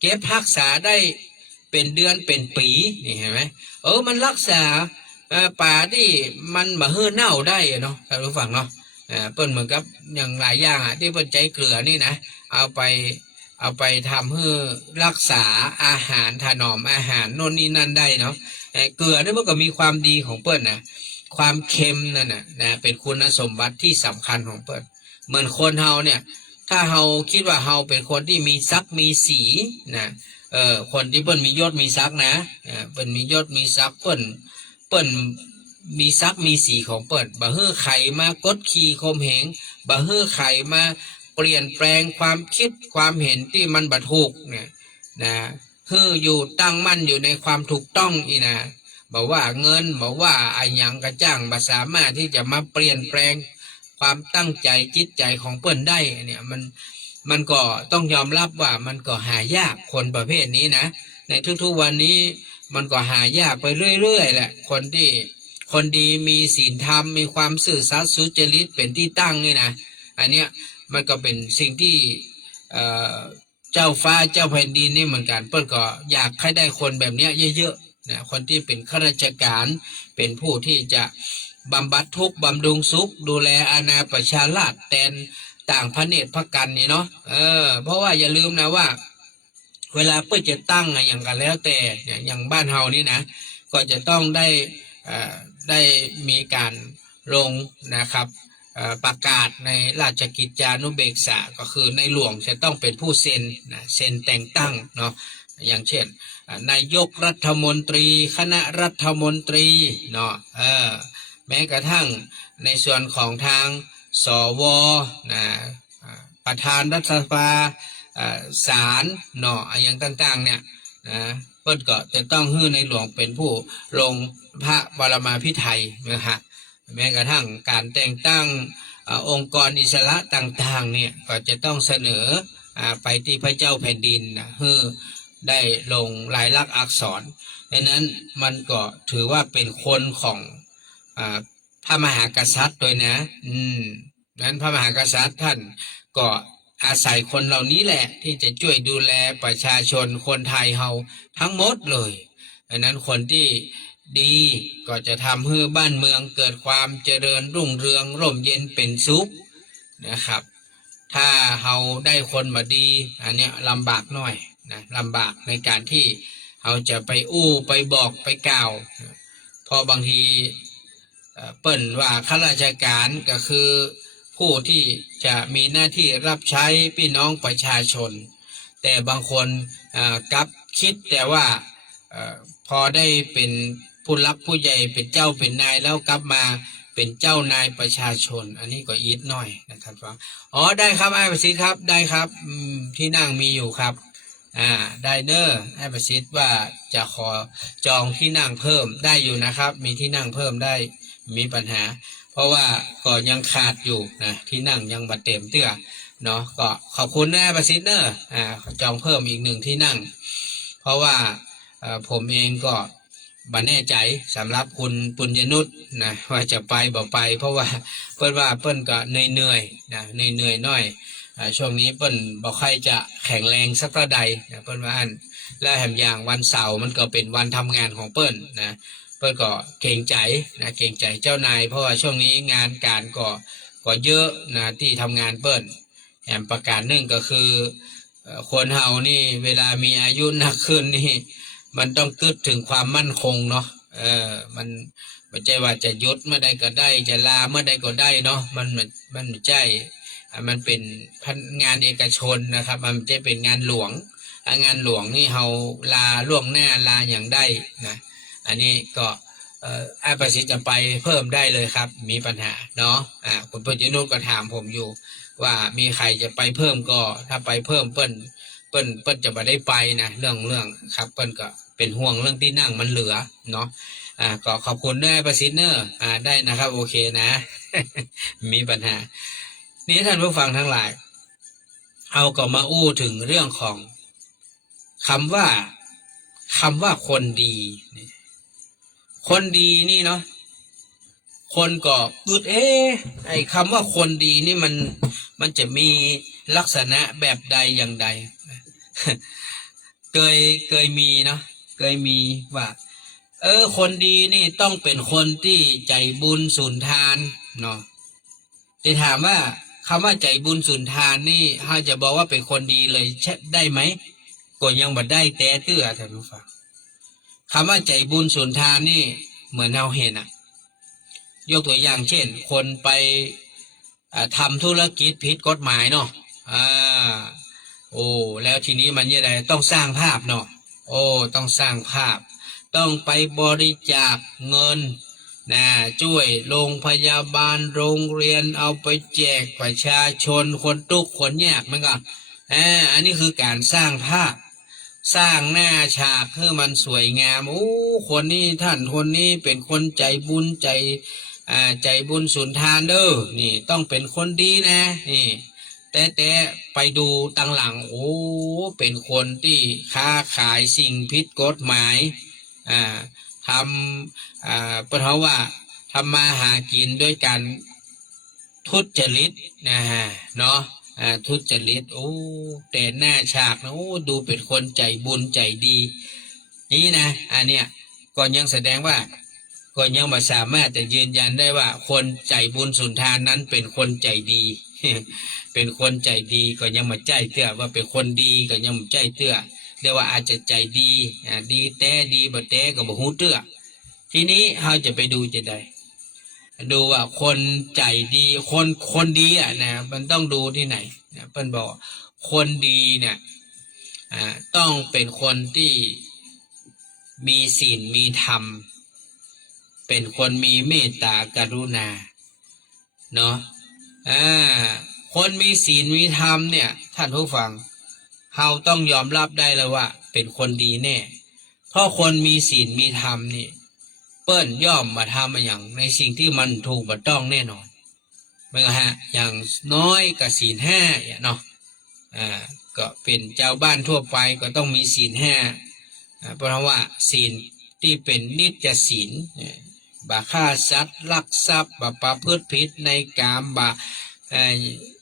เก็บรักษาได้เป็นเดือนเป็นปีนี่เห็นไหมมันรักษาป่าที่มันมาเฮือเน่าได้เนาะท่านผู้ฟังเนาะเปิ้นเหมือนกับอย่างหลายอย่างที่เปิ้นใจเกลือนี่นะเอาไปทำให้รักษาอาหารถนอมอาหารโน่นนี่นั่นได้เนาะเกลือนี่มันก็มีความดีของเปิ้นนะความเค็มนั่นนะเป็นคุณสมบัติที่สำคัญของเปิ้นเหมือนคนเฮาเนี่ยถ้าเฮาคิดว่าเฮาเป็นคนที่มีศักดิ์มีสีนะคนที่เปิ้นมียศมีศักดิ์นะเปิ้นมียศมีศักดิ์เปิ้นมีศักดิ์มีสีของเปิ้นบ่ฮื้อไขมากดขี่ข่มเหงบ่ฮื้อไขมาเปลี่ยนแปลงความคิดความเห็นที่มันบ่ถูกเนี่ยนะฮื้ออยู่ตั้งมั่นอยู่ในความถูกต้องอีนะบอกว่าเงินบอกว่าไอ้หยังกระจ้างบ่สามารถที่จะมาเปลี่ยนแปลงความตั้งใจจิตใจของเปิ้นได้เนี่ยมันก็ต้องยอมรับว่ามันก็หายากคนประเภทนี้นะในทุกๆวันนี้มันก็หายากไปเรื่อยๆแหละคนดีมีศีลธรรมมีความซื่อสัตย์สุจริตเป็นที่ตั้งนี่นะอันเนี้ยมันก็เป็นสิ่งที่เจ้าฟ้าเจ้าแผ่นดินนี่เหมือนกันเปิ้นก็อยากให้ได้คนแบบเนี้ยเยอะๆนะคนที่เป็นข้าราชการเป็นผู้ที่จะบำบัดทุกข์บำรุงสุขดูแลอาณาประชาราษฎร์แทนต่างพระเนตรพระกันนี่เนาะเพราะว่าอย่าลืมนะว่าเวลาเปิ้นจะตั้งอย่างกันแล้วแต่อย่างบ้านเฮานี่นะก็จะต้องได้มีการลงนะครับประกาศในราชกิจจานุเบกษาก็คือในหลวงจะต้องเป็นผู้เซ็นแต่งตั้งเนาะอย่างเช่นนายกรัฐมนตรีคณะรัฐมนตรีเนาะแม้กระทั่งในส่วนของทางสวนะประธานรัฐสภาศาลเนาะอย่างต่างๆเนี่ยนะเพิ่นก็จะต้องให้ในหลวงเป็นผู้ลงพระบรมพิไทยนะฮะแม้กระทั่งการแต่งตั้งองค์กรอิสระต่างๆเนี่ยก็จะต้องเสนอไปที่พระเจ้าแผ่นดินนะเพื่อได้ลงลายลักษณ์อักษรดังนั้นมันก็ถือว่าเป็นคนของพระมหากษัตริย์โดยนะนั้นพระมหากษัตริย์ท่านก็อาศัยคนเหล่านี้แหละที่จะช่วยดูแลประชาชนคนไทยเฮาทั้งหมดเลยดังนั้นคนที่ดีก็จะทำให้บ้านเมืองเกิดความเจริญรุ่งเรืองร่มเย็นเป็นสุขนะครับถ้าเฮาได้คนมาดีอันเนี้ยลำบากหน่อยนะลำบากในการที่เฮาจะไปไปบอกไปกล่าวพอบางทีเปิ้นว่าข้าราชการก็คือผู้ที่จะมีหน้าที่รับใช้พี่น้องประชาชนแต่บางคนกลับคิดแต่ว่าพอได้เป็นผู้รักผู้ใหญ่เป็นเจ้าเป็นนายแล้วกลับมา เป็นเจ้านายประชาชน อันนี้ก็อีทหน่อยนะครับว่าอ๋อได้ครับไอ้ประสิทธิ์ครับได้ครับที่นั่งมีอยู่ครับได้เนอร์ไอ้ประสิทธิ์ว่าจะขอจองที่นั่งเพิ่มได้อยู่นะครับมีที่นั่งเพิ่มได้มีปัญหาเพราะว่าก็ยังขาดอยู่นะที่นั่งยังบัดเต็มเตื้อเนาะก็ขอบคุณนะไอ้ประสิทธิ์เนอร์จองเพิ่มอีก1ที่นั่งเพราะว่าผมเองก็บัแน่ใจสำหรับคุณปุญญนุชนะว่าจะไปบ่ไปเพราะว่าเปิ้นว่าเปิ้นก็เหนื่อยนะเหนื่อยน้อยช่วงนี้เปิ้นบ่ค่อยจะแข็งแรงสักเท่าใดนะเปิ้นว่าอันและแถมอย่างวันเสาร์มันก็เป็นวันทำงานของเปิ้นนะเปิ้นก็เกรงใจนะเกรงใจเจ้านายเพราะว่าช่วงนี้งานการก็เยอะนะที่ทำงานเปิ้นแถมประการหนึ่งก็คือคนเฮานี่เวลามีอายุหนักขึ้นนี่มันต้องคิดถึงความมั่นคงเนาะมันไม่ใช่ว่าจะยุดเมื่อใดก็ได้จะลาเมื่อใดก็ได้เนาะมันไม่ใช่มันเป็นงานเอกชนนะครับมันไม่ใช่เป็นงานหลวงงานหลวงนี่เราลาล่วงหน้าลาอย่างได้นะอันนี้ก็อาประสิทธิ์จะไปเพิ่มได้เลยครับมีปัญหาเนาะคุณปุญญนุชก็ถามผมอยู่ว่ามีใครจะไปเพิ่มก็ถ้าไปเพิ่มเปิ้นจะไม่ได้ไปนะเรื่องครับเปิ้นก็เป็นห่วงเรื่องที่นั่งมันเหลือเนาะก็ขอบคุณด้วยประสิทธิ์เนอร์ได้นะครับโอเคนะ มีปัญหานี้ท่านผู้ฟังทั้งหลายเอาก็มาอู้ถึงเรื่องของคำว่าคนดีคนดีนี่เนาะคนก็ไอ้คำว่าคนดีนี่มันจะมีลักษณะแบบใดอย่างใด เคยมีเนาะเคยมีว่าคนดีนี่ต้องเป็นคนที่ใจบุญสุนทานเนาะจะถามว่าคำว่าใจบุญสุนทานนี่เราจะบอกว่าเป็นคนดีเลยได้ไหมก็ยังบ่ได้แต่เตื้อท่านผู้ฟังคำว่าใจบุญสุนทานนี่เหมือนเราเห็นยกตัวอย่างเช่นคนไปทำธุรกิจผิดกฎหมายเนาะแล้วทีนี้มันยังไงต้องสร้างภาพเนาะต้องสร้างภาพต้องไปบริจาคเงินนะช่วยโรงพยาบาลโรงเรียนเอาไปแจกประชาชนคนทุกข์คนยากมันก็อันนี้คือการสร้างภาพสร้างหน้าฉากให้มันสวยงามคนนี้ท่านคนนี้เป็นคนใจบุญใจบุญสุนทานเด้อนี่ต้องเป็นคนดีนะนี่แต่ไปดูตังหลังเป็นคนที่ค้าขายสิ่งผิดกฎหมายทำเพราะว่าทำมาหากินด้วยการทุจริตนะฮะเนาะทุจริตแต่หน้าฉากนะดูเป็นคนใจบุญใจดีนี่นะอันเนี้ยก็ยังแสดงว่าก็ยังไม่สามารถจะยืนยันได้ว่าคนใจบุญสุนทานนั้นเป็นคนใจดี เป็นคนใจดีก็ยังมาใจเตื้อว่าเป็นคนดีก็ยังมาใจเตื้อเรียกว่าอาจจะใจดีดีแต่ดีบ่แต่ก็บ่ฮู้เตื้อทีนี้เราจะไปดูจะได้ดูว่าคนใจดีคนดีนะมันต้องดูที่ไหนเพิ่นบอกคนดีเนี่ยต้องเป็นคนที่มีศีลมีธรรมเป็นคนมีเมตตากรุณาเนาะคนมีศีลมีธรรมเนี่ยท่านผู้ฟังเราต้องยอมรับได้เลยว่าเป็นคนดีแน่เพราะคนมีศีลมีธรรมนี่เปิ้นย่อมมาทำอย่างในสิ่งที่มันถูกบัดต้องแน่นอนไม่ก็อย่างน้อยกับศีล5เนาะก็เป็นเจ้าบ้านทั่วไปก็ต้องมีศีล5เพราะว่าศีลที่เป็นนิจศีลบ่ฆ่าสัตว์ลักทรัพย์บ่ประพฤติผิดในกามบ่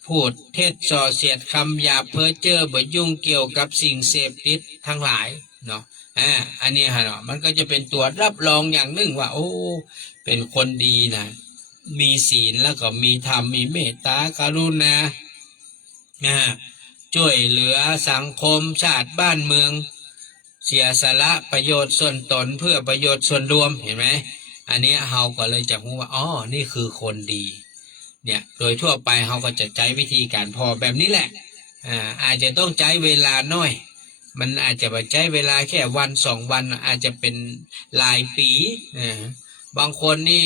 พูดเท็จส่อเสียดคำหยาบเพ้อเจ้อบ่ยุ่งเกี่ยวกับสิ่งเสพติดทั้งหลายเนาะอันนี้ฮะเนาะมันก็จะเป็นตัวรับรองอย่างหนึ่งว่าเป็นคนดีนะมีศีลแล้วก็มีธรรมมีเมตตากรุณาช่วยเหลือสังคมชาติบ้านเมืองเสียสละประโยชน์ส่วนตนเพื่อประโยชน์ส่วนรวมเห็นไหมอันนี้เฮาก็เลยจะรู้ว่านี่คือคนดีเนี่ยโดยทั่วไปเฮาก็จะใช้วิธีการพอแบบนี้แหละอาจจะต้องใช้เวลาน้อยมันอาจจะไปใช้เวลาแค่วัน2 วันอาจจะเป็นหลายปีบางคนนี่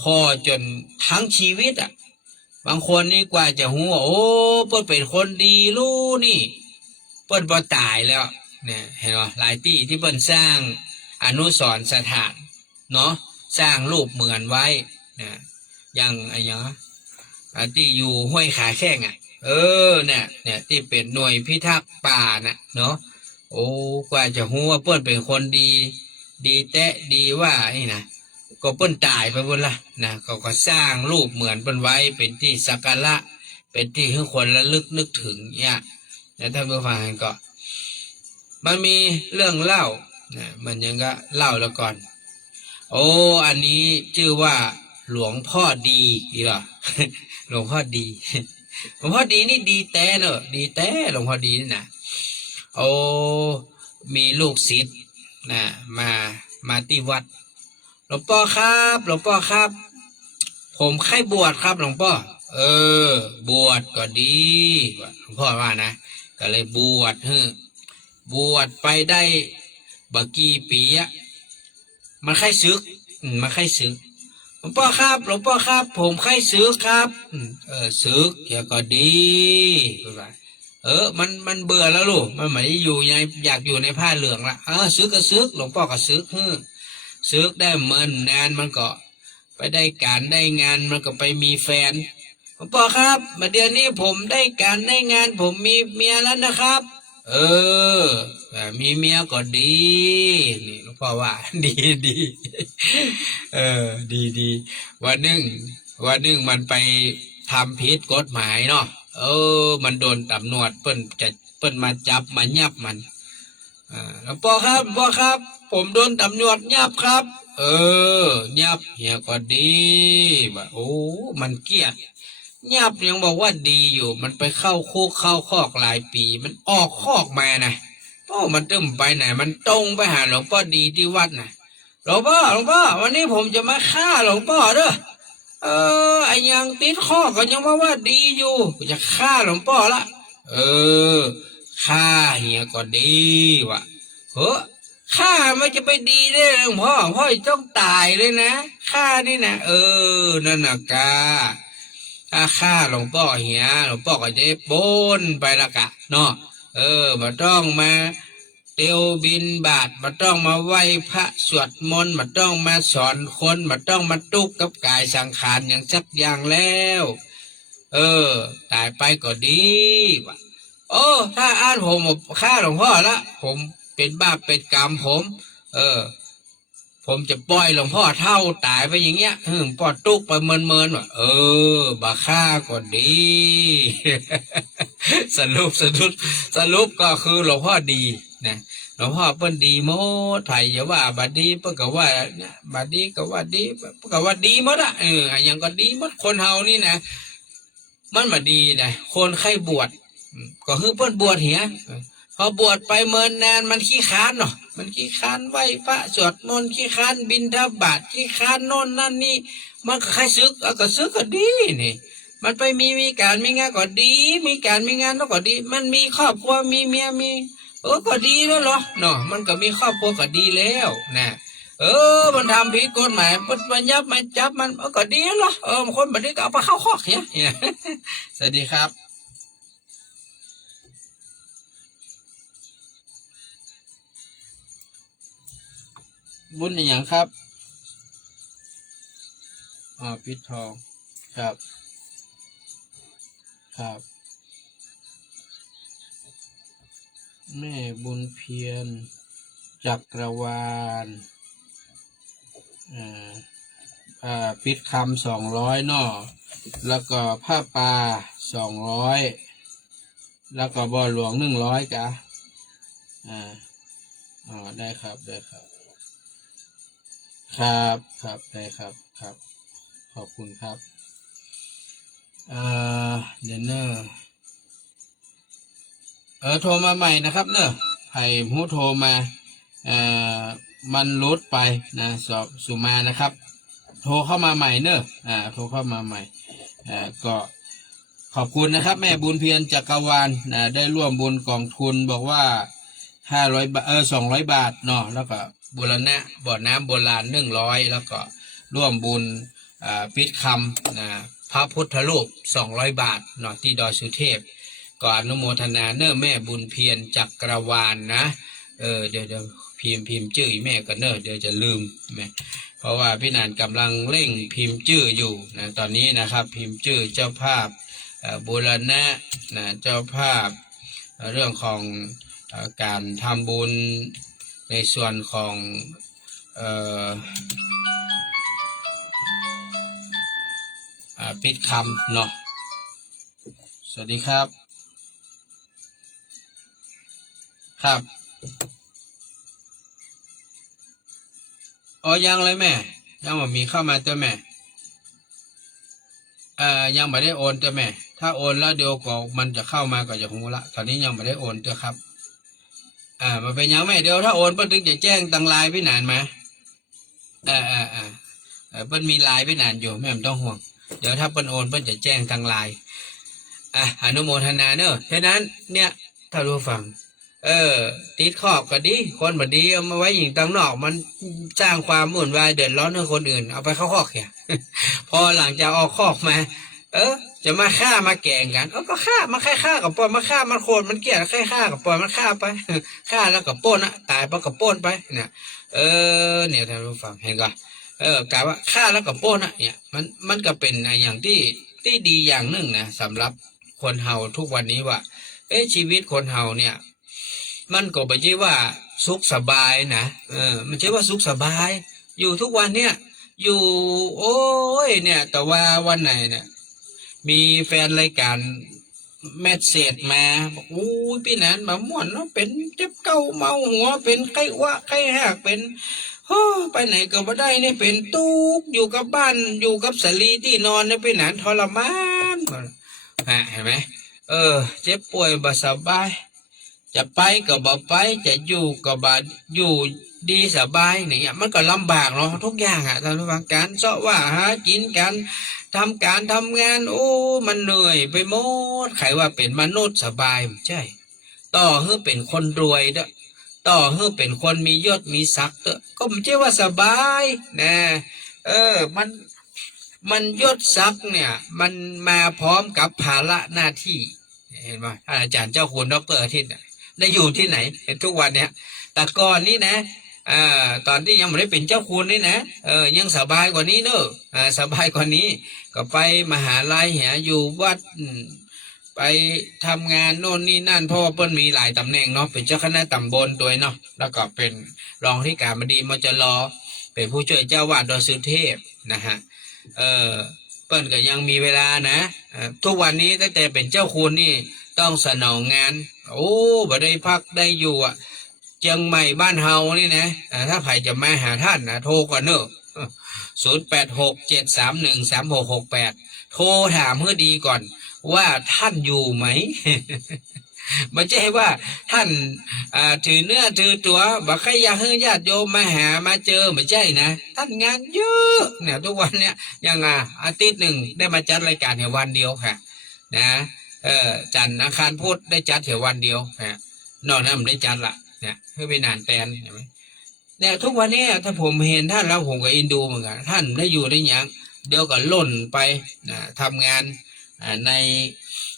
พ่อจนทั้งชีวิตอ่ะบางคนนี่กว่าจะหูว่าโอ้เปิ้นเป็นคนดีรู้นี่เปิ้นบ่ตายแล้วเนี่ยเห็นป่ะหลายที่เปิ้นสร้างอนุสรณ์สถานเนาะสร้างรูปเหมือนไว้นะอย่างไอ้เนาะที่อยู่ห้วยขาแข้งอ่ะเนี่ยที่เป็นหน่วยพิทักษ์ป่าน่ะเนาะโอ้กว่าจะหูว่าเปิ้นเป็นคนดีดีแตะดีว่านี่นะก็เปิ้นตายไปพุ่นละนะก็สร้างรูปเหมือนเปิ้นไว้เป็นที่สักการะเป็นที่ให้คนระลึกนึกถึงเนี่ยแล้วท่านผู้ฟังก็มันมีเรื่องเล่านะมันยังก็เล่าแล้วก่อนโอ้อันนี้ชื่อว่าหลวงพ่อดีเหรอ หลวงพ่อดี หลวงพ่อดีนี่ดีแต่เนอะดีแต่หลวงพ่อดีนี่นะโอ้มีลูกศิษย์นะมาที่วัดหลวงพ่อครับหลวงพ่อครับผมใครบวชครับหลวงพ่อบวชก็ดีหลวงพ่อว่านะก็เลยบวชบวชไปได้บักกี่ปีอะมันใครซึกมันใครซึกหลวงพ่อครับหลวงพ่อครับผมใครซึกครับซึกอย่าก็ดีมันเบื่อแล้วลูกมันไม่อยู่อยากอยู่ในผ้าเหลืองละซึกก็ซึกหลวงพ่อก็ซึกซึกได้เมินนานมันก็ไปได้การได้งานมันก็ไปมีแฟนหลวงพ่อครับมาเดือนนี้ผมได้การได้งานผมมีเมียแล้วนะครับมีเมียก็ดีนี่หลวงพ่อว่า ดีดีวันหนึ่งมันไปทำผิดกฎหมายเนาะมันโดนตำรวจเปิ้นมาจับมายับมันหลวงพ่อครับผมโดนตำรวจยับครับยับเฮียก็ดีว่าโอ้มันเกลียดยับยังบอกว่าดีอยู่มันไปเข้าคุกเข้าคอกหลายปีมันออกคอกมานะมันตึ้มไปไหนมันตรงไปหาหลวงพ่อดีที่วัดนะหลวงพ่อวันนี้ผมจะมาฆ่าหลวงพ่อเด้อไอ้ยังติดข้อก็ยังว่าดีอยู่จะฆ่าหลวงพ่อละฆ่าเฮียก็ดีว่ะฆ่ามันจะไปดีได้หลวงพ่อต้องตายเลยนะฆ่านี่นะนั่นน่ะกาถ้าฆ่าหลวงพ่อเฮียหลวงพ่อก็จะปนไปละกะเนาะมาต้องมาเตียวบินบาทมาต้องมาไหว้พระสวดมนต์มาต้องมาสอนคนมาต้องมาตุกกับกายสังขารอย่างสักอย่างแล้วตายไปก็ดีว่ะถ้าอ่านผมฆ่าหลวงพ่อละผมเป็นบาปเป็นกรรมผมจะปล่อยหลวงพ่อเท่าตายไปอย่างเงี้ยปอดตุกไปเมินว่ะบาฆ่าก็ดี สรุปก็คือหลวงพ่อดีนะหลวงพ่อเปิ้นดีหมดไผอย่าว่าบัดดีเปิ้นก็ว่าบัดดีก็ว่าดีเปิ้นก็ว่าดีหมดอ่ะอย่างก็ดีหมดคนเฮานี่นะมันมาดีนะคนใครบวชก็คือเปิ้นบวชเหียพอบวชไปเมินนานมันขี้ค้านเนาะมันขี้ค้านไหว้พระสวดมนต์ขี้ค้านบิณฑบาตขี้ค้านโน่นนั่นนี่มันก็ใครซึกก็ซึกก็ดีนี่มันไปมีการมีงานก็ดีมีการมีงานก็ดีมันมีครอบครัวมีเมียมีก็ดีแล้วเหรอเนาะมันก็มีครอบครัวก็ดีแล้วนะมันทำผิดกฎหมายมันยับมันจับมันก็ดีแล้วเหรอคนแบบนี้ก็เอาไปเข้าคอกเนี่ย สวัสดีครับบุญอย่างครับปิดทองครับแม่บุญเพียรจักรวาลปิดคำ200นอแล้วก็ผ้าป่า200แล้วก็บ่อหลวง100จ้ะได้ครับได้ครับได้ครับขอบคุณครับเดี๋ยวเนอะโทรมาใหม่นะครับเนอะไผ่หูโทรมามันลดไปนะสอบสุมานะครับ โทรเข้ามาใหม่เนอะโทรเข้ามาใหม่ก็ขอบคุณนะครับแม่บุญเพียรจักรวาลได้ร่วมบุญกองทุนบอกว่า500 บาท200 บาทเนาะแล้วก็บูรณะบ่อน้ำโบราณ100แล้วก็ร่วมบุญ ปิดคำนะพระพุทธรูป200 บาทเนาะที่ดอยสุเทพก็อนุโมทนาเน้อแม่บุญเพียรจักรวาลนะเดี๋ยวพิมพ์ชื่อแม่ก็เน้อเดี๋ยวจะลืมแม่เพราะว่าพี่นานกำลังเร่งพิมพ์ชื่ออยู่นะตอนนี้นะครับพิมพ์ชื่อเจ้าภาพบูรณะนะเจ้าภาพเรื่องของการทำบุญในส่วนของปิดคำเนาะสวัสดีครับครับอ๋อยังเลยแม่ยังไม่มีเข้ามาตัวแม่ยังไม่ได้โอนตัวแม่ถ้าโอนแล้วเดี๋ยวก็มันจะเข้ามาก็จะหูละตอนนี้ยังไม่ได้โอนตัวครับมันเป็นยังแม่เดี๋ยวถ้าโอนเพิ่นถึงจะแจ้งตังไลน์พี่นานมาเพิ่นมีไลน์พี่นานอยู่แม่ไม่ต้องห่วงเดี๋ยวถ้าเพิ่นโอนเพิ่นจะแจ้งทางไลน์อนุโมทนาเนอะฉะนั้นเนี่ยถ้ารู้ฟังติดขอบก็ดีคนบดีเอามาไว้อย่างตังนอกมันสร้างความวุ่นวายเดือดร้อนให้คนอื่นเอาไปเข้าคอกเนี่ย พอหลังจากออกคอกมาจะมาฆ่ามาแกงกันก็ฆ่ามาฆ่ากับปล่อยมาฆ่ามันโคตรมันเกลียดฆ่ากับปล่อยมันฆ่าไป ฆ่าแล้วกับป้นตายเพราะกับป้นไปเนี่ยเนี่ยท่านผู้ฟังเห็นก่อนกล่าวว่าฆ่าแล้วกับป้นเนี่ยมันก็เป็นอย่างที่ดีอย่างหนึ่งนะสำหรับคนเฮาทุกวันนี้ว่าชีวิตคนเฮาเนี่ยมันก็ไม่ใช่ว่าสุขสบายนะมันใช่ว่าสุขสบายอยู่ทุกวันเนี่ยอยู่โอ้ยเนี่ยแต่ว่าวันไหนเนี่ยมีแฟนรายการแมสเสจมาบอกอู้พี่นันมาม่วนเนาะเป็นเจ็บเก้าเมาหัวเป็นไข้วะไข้หักเป็นไปไหนก็ไม่ได้เนี่ยเป็นตุกอยู่กับบ้านอยู่กับสลีที่นอนเนี่ยพี่นันทรมานเห็นไหมเจ็บป่วยบ่สบายจะไปก็บ่ไปจะอยู่ก็บ่อยู่ดีสบายเนี่ยมันก็ลำบากเนาะทุกอย่างท่านผู้ฟังการเสาะว่าหากินกันทำงานโอ้มันเหนื่อยไปหมดใครว่าเป็นมนุษย์สบายใช่ต่อให้เป็นคนรวยเด้อต่อให้เป็นคนมียศมีศักดิ์เด้อก็ไม่ใช่ว่าสบายนะมันยศศักดิ์เนี่ยมันมาพร้อมกับภาระหน้าที่เห็นไหมอาจารย์เจ้าคุณดร.อาทิตย์ได้อยู่ที่ไหนเห็นทุกวันเนี่ยแต่ก่อนนี้นะตอนที่ยังไม่ได้เป็นเจ้าคุณนี่นะยังสบายกว่านี้เนอะสบายกว่านี้ก็ไปมหาลัยอยู่วัดไปทำงานโน่นนี่นั่นเพราะว่าเปิ้ลมีหลายตำแหน่งเนาะเป็นเจ้าคณะตำบลตัวเนาะแล้วก็เป็นรองที่การบดีมจรเป็นผู้ช่วยเจ้าวาดดอยสุเทพนะฮะเปิ้ลก็ยังมีเวลานะทุกวันนี้ตั้งแต่เป็นเจ้าคุณนี่ต้องสนองงานโอ้บ่ได้พักได้อยู่เชียงใหม่บ้านเฮานี่นะถ้าใครจะมาหาท่านนะโทรก่อนเนอะ0867313668โทรถามเพื่อดีก่อนว่าท่านอยู่ไหม ไม่ใช่ว่าท่านถือเนื้อถือตัวบอกใครอยากให้ญาติโยมมาหามาเจอไม่ใช่นะท่านงานเยอะเนี่ยทุกวันเนี่ยยังอาทิตย์หนึ่งได้มาจัดรายการแค่วันเดียวค่ะนะจันทร์อังคารพุธได้จัดแค่วันเดียวค่ะนอกนั้นไม่ได้จัดละเนี่ยเพื่อไปนานแตนเห็นไหมเนี่ยทุกวันนี้ถ้าผมเห็นท่านแล้วผมก็อินดูเหมือนกันท่านได้อยู่ได้ยังเดี๋ยวก็ล่นไปทำงานใ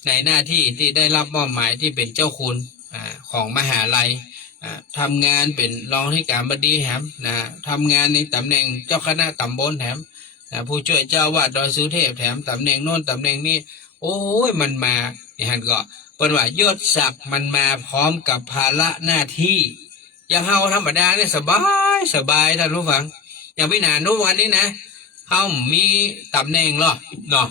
นหน้าที่ที่ได้รับมอบหมายที่เป็นเจ้าคุณของมหาลัยทำงานเป็นรองที่การบดีแถมทำงานในตำแหน่งเจ้าคณะตำบลแถมผู้ช่วยเจ้าวาดดอยสุเทพแถมตำแหน่งโน้นตำแหน่งนี้โอ้ยมันมาเนี่ยฮันก็เป็นว่ายศศักดิ์มันมาพร้อมกับภาระหน้าที่อย่างเฮาธรรมดาเนี่ยสบายท่านผู้ฟังอย่างพี่นานทุกวันนี้นะเฮามีตำแหน่งหรอเนาะ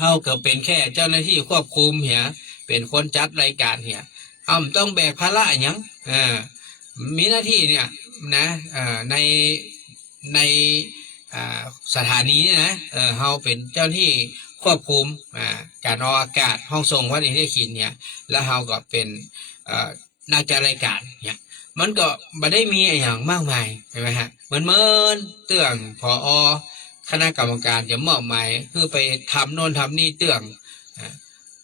เฮาก็เป็นแค่เจ้าหน้าที่ควบคุมเหียเป็นคนจัดรายการเหียเฮาต้องแบกภาระอย่างมีหน้าที่เนี่ยนะในสถานีนะเฮาเป็นเจ้าที่ควบคุมการออกอากาศห้องส่งวัดอินทรีย์ขินเนี่ยแล้วเฮาก็เป็นนักจัดรายการเนี่ยมันก็ไม่ได้มีอย่างมากมายใช่ไหมฮะเหมือนเตือนผอคณะกรรมการจะมอบหมายคือไปทำโน่นทำนี่เตือน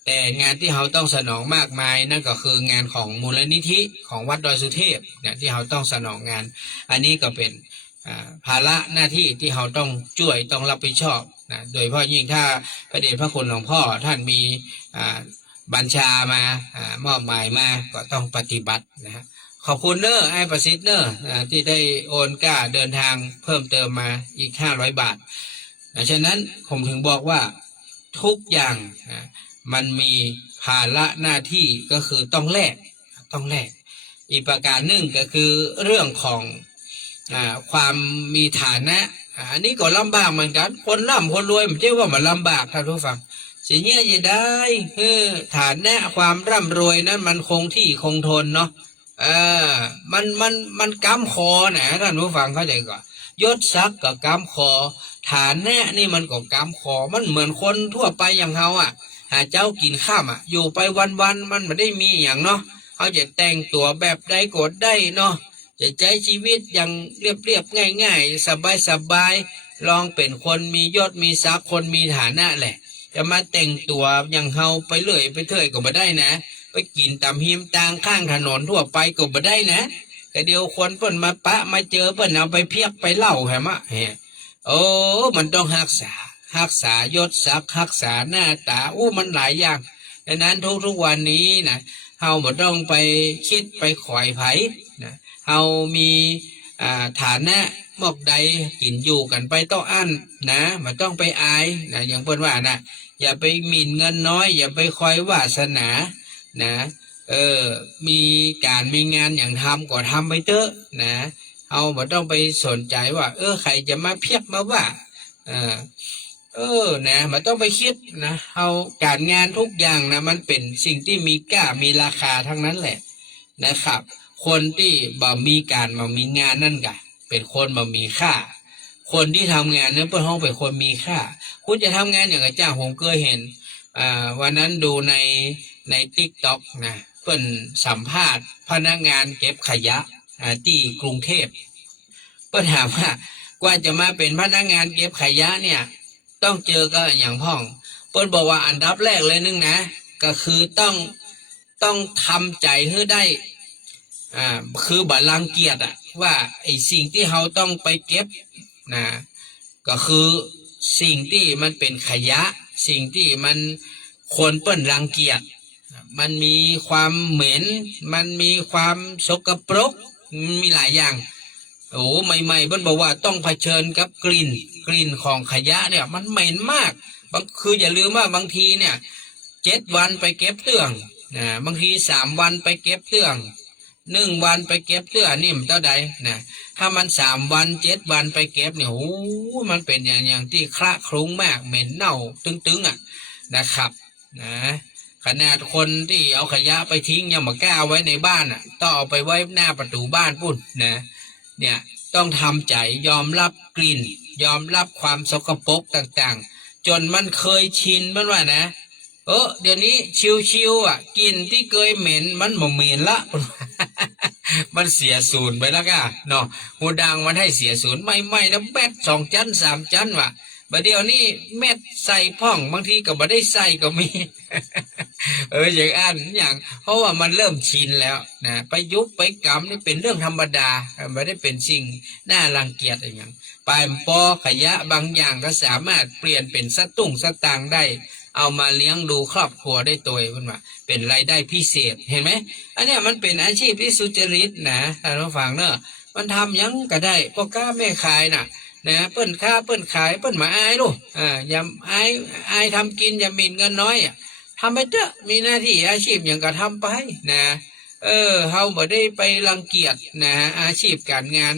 แต่งานที่เขาต้องสนองมากมายนั่นก็คืองานของมูลนิธิของวัดดอยสุเทพเนี่ยที่เขาต้องสนองงานอันนี้ก็เป็น ภาระหน้าที่ที่เราต้องช่วยต้องรับผิดชอบนะโดยเฉพาะยิ่งถ้าพระเดชพระคุณหลวงพ่อท่านมีบัญชามามอบหมายมาก็ต้องปฏิบัตินะฮะขอบคุณเนอไอ้ประสิทธิ์เนอที่ได้โอนกล้าเดินทางเพิ่มเติมมาอีก500 บาทฉะนั้นผมถึงบอกว่าทุกอย่างมันมีภาระหน้าที่ก็คือต้องแลกอีกประการหนึ่งก็คือเรื่องของความมีฐานะอันนี้ก็ลำบากเหมือนกันคนร่ำคนรวยไม่ใช่ว่ามันลำบากท่านผู้ฟังสิ่งนี้จะได้ฐานะความร่ำรวยนั้นมันคงที่คงทนเนาะมันกำคอนะท่านผู้ฟังเข้าใจก่อนยศศักดิ์กับกำคอฐานะนี่มันก็กำคอมันเหมือนคนทั่วไปอย่างเขาหาเจ้ากินข้ามอยู่ไปวันมันไม่ได้มีอย่างเนาะเขาจะแต่งตัวแบบใดกดได้เนาะจะใช้ชีวิตอย่างเรียบง่ายสบายลองเป็นคนมียศมีศักดิ์คนมีฐานะแหละจะมาแต่งตัวอย่างเฮาไปเรื่อยไปเรื่อยก็ไม่ได้นะไปกินตำหิมตางข้างถนนทั่วไปก็ไม่ได้นะก็เดียวคนเพิ่นมาปะมาเจอเพิ่นเอาไปเพียกไปเล่าแหมโอ้มันต้องรักษายศศักดิ์รักษาหน้าตามันหลายอย่างดังนั้นทุกวันนี้นะเฮาบ่ต้องไปคิดไปข่อยไผนะเฮามีฐานะมอกใดกินอยู่กันไปต้องอั้นนะมันต้องไปอายนะอย่างเพิ่นว่านะอย่าไปหมิ่นเงินน้อยอย่าไปคอยวาสนานะมีการมีงานอย่างทำก็ทำไปเถอะนะเอาบ่ต้องไปสนใจว่าใครจะมาเพียบมาว่านะมันต้องไปคิดนะเอาการงานทุกอย่างนะมันเป็นสิ่งที่มีค่ามีราคาทั้งนั้นแหละนะครับคนที่มีการมีงานนั่นกะเป็นคนมีค่าคนที่ทำงานนั้นเพื่อห้องเป็นคนมีค่าคุณจะทำงานอย่างไรจ้าผมเคยเห็นวันนั้นดูในTikTokนะเพิ่นสัมภาษณ์พนักงานเก็บขยะที่กรุงเทพเพิ่นถามว่ากว่าจะมาเป็นพนักงานเก็บขยะเนี่ยต้องเจอกับอย่างพ่องเพิ่นบอกว่าอันดับแรกเลยนึงนะก็คือต้องทำใจให้ได้คือบัลลังเกียรติว่าไอ้สิ่งที่เขาต้องไปเก็บนะก็คือสิ่งที่มันเป็นขยะสิ่งที่มันคนเปิ้นรังเกียจมันมีความเหม็นมันมีความสกปรกมีหลายอย่างใหม่ๆเปิ้นบอกว่าต้องเผชิญกับกลิ่นของขยะเนี่ยมันเหม็นมากคืออย่าลืมว่าบางทีเนี่ย7 วันไปเก็บเตื้องนะบางที3 วันไปเก็บเตื้อง1 วันไปเก็บเตื้อนี่มันเท่าใดนะถ้ามัน3 วัน7 วันไปเก็บเนี่ยมันเป็นอย่างที่คละคลุ้งมากเหม็นเน่าตึงนะครับนะขนาดคนที่เอาขยะไปทิ้งยังมากล้าไว้ในบ้านต้องเอาไปไว้หน้าประตูบ้านปุ่นนะเนี่ยต้องทำใจยอมรับกลิ่นยอมรับความสกปรกต่างๆจนมันเคยชินมันว่านะเดี๋ยวนี้ชิวๆกลิ่นที่เคยเหม็นมันบ่เหม็นละ มันเสียศูนย์ไปแล้วก็เนาะหูดังมันให้เสียศูนย์ไม่นะแมท2 ชั้น 3 ชั้นว่ะบัดเดี๋ยวนี้แมทใส่พ่องบางทีก็บ่ได้ใส่ก็มี อย่างเพราะว่ามันเริ่มชินแล้วนะไปยุบไปกำนี่เป็นเรื่องธรรมดาไม่ได้เป็นสิ่งน่ารังเกียจอะไรอย่างปลายปอขยะบางอย่างก็สามารถเปลี่ยนเป็นสตุ้งสตางค์ได้เอามาเลี้ยงดูครอบครัวได้ตัวมันว่าเป็นรายได้พิเศษเห็นไหมอันนี้มันเป็นอาชีพที่สุจริตนะท่านผู้ฟังเนอะมันทำยังก็ได้พ่อค้าแม่ขายนะเปิ้นค้าเปิ้นขายเปิ้นมาอายลูกอย่าอายทำกินอย่าหมิ่นเงินน้อยทำไปเถอะมีหน้าที่อาชีพอย่างก็ทำไปนะเฮาบ่ได้ไปรังเกียจนะอาชีพการงาน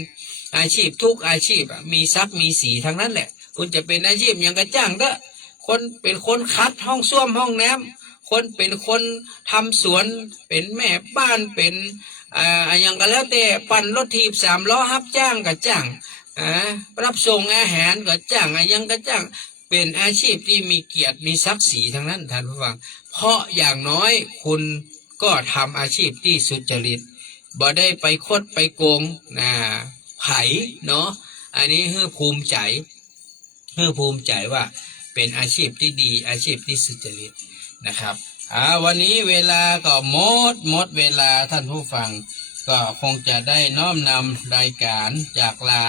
อาชีพทุกอาชีพมีศักดิ์มีสีทั้งนั้นแหละคุณจะเป็นอาชีพอย่างก็จ้างเถอะคนเป็นคนคัดห้องส้วมห้องน้ำคนเป็นคนทำสวนเป็นแม่บ้านเป็นอย่างก็แล้วแต่ปั่นรถถีบ3 ล้อรับจ้างก็จ้างรับส่งอาหารก็จ้างยังก็จ้างเป็นอาชีพที่มีเกียรติมีศักดิ์ศรีทั้งนั้นท่านผู้ฟังเพราะอย่างน้อยคุณก็ทำอาชีพที่สุจริตบ่ได้ไปคดไปโกงไผเนาะอันนี้คือภูมิใจว่าเป็นอาชีพที่ดีอาชีพที่สุจริตนะครับวันนี้เวลาก็หมดเวลาท่านผู้ฟังก็คงจะได้น้อมนำรายการจากลา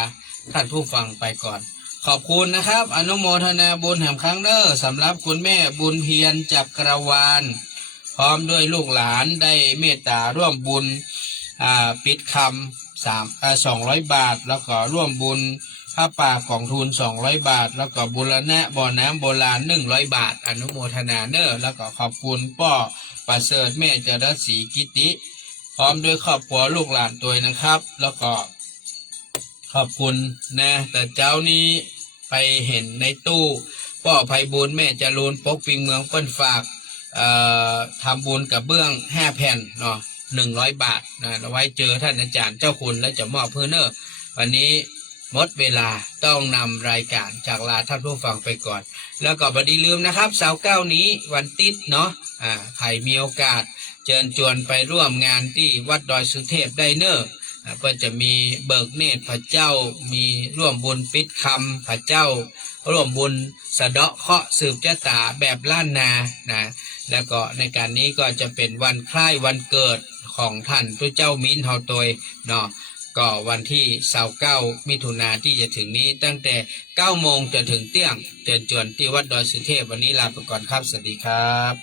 ท่านผู้ฟังไปก่อน ขอบคุณนะครับ อนุโมทนาบุญแห่งครั้งเด้อสำหรับคุณแม่บุญเพียรจักรวาลพร้อมด้วยลูกหลานได้เมตตาร่วมบุญปิดคำ200 บาท แล้วก็ร่วมบุญผ้าป่ากองทุน200 บาท แล้วก็บูรณะบ่อน้ำโบราณ100 บาทอนุโมทนาเด้อแล้วก็ขอบคุณป้อประเสริฐแม่จรัสศรีกิติพร้อมด้วยครอบครัวลูกหลานตัวนะครับ แล้วก็ขอบคุณนะแต่เจ้านี้ไปเห็นในตู้ป้อไพบูลย์แม่จรูนปกปิงเมืองเปิ้นฝากทำบุญกับเบื้อง5 แผ่นเนาะ100 บาทนะเอาไว้เจอท่านอาจารย์เจ้าคุณและจะมอบเพื่อเนอวันนี้หมดเวลาต้องนำรายการจากลาท่านผู้ฟังไปก่อนแล้วก็บัดนี้ลืมนะครับเสาร์9นี้วันติดเนาะใครมีโอกาสเชิญชวนไปร่วมงานที่วัดดอยสุเทพได้เนอเพื่อจะมีเบิกเนตรพระเจ้ามีร่วมบุญปิดคำพระเจ้าร่วมบุญสะเดาะเคราะห์สืบชะตาแบบล้านนานะแล้วก็ในการนี้ก็จะเป็นวันคล้ายวันเกิดของท่านพระเจ้ามิ้นเฮาตยเนาะก็วันที่29 มิถุนายนที่จะถึงนี้ตั้งแต่9 โมงจนถึงเที่ยงเชิญชวนที่วัดดอยสุเทพวันนี้ลาไปก่อนครับสวัสดีครับ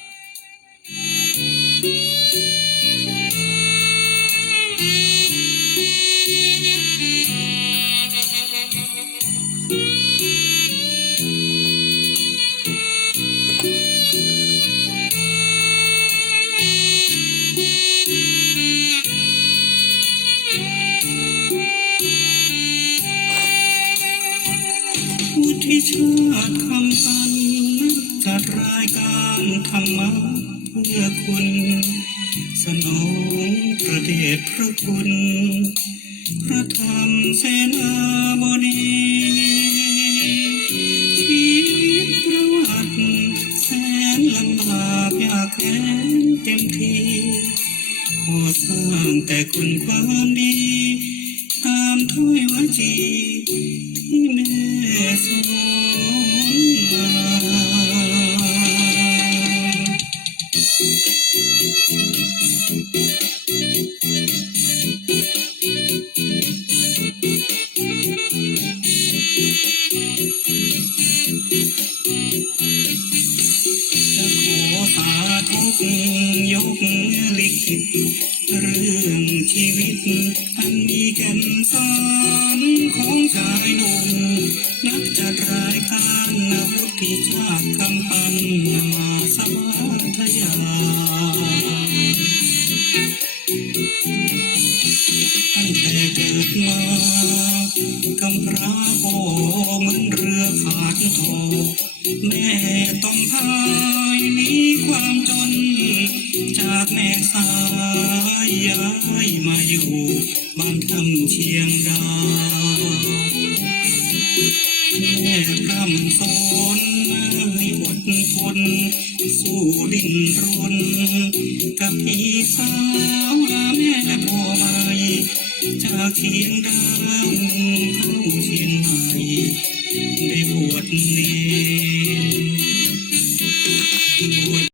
วุฒิชาติคำปันจัดรายการธรรมะเพื่อคุณสนองประเดชพระคุณพระธรรมเสนาบดีชีวิตประวัติแสนลำบากยากแค้นเต็มทีขอสร้างแต่คุณความดีตามถ้อยวจีที่แม่สอนมาจะขอสาธุยกลิขิตเรื่องชีวิตอันมีแก่นสารของชายหนุ่มนักจัดรายการวุฒิชาติคำปันมาสวัสยาตั้งแต่เกิดมากำพร้าพ่อเหมือนเรือขาดโถแม่ต้องพายหนีความจนจากแม่สายย้ายมาอยู่บ้านทำเชียงดาวแม่พร่ำสอนให้อดทนสู้ดิ้นรนกับพี่สาวแม่พ่อใหม่จากเชียงดาว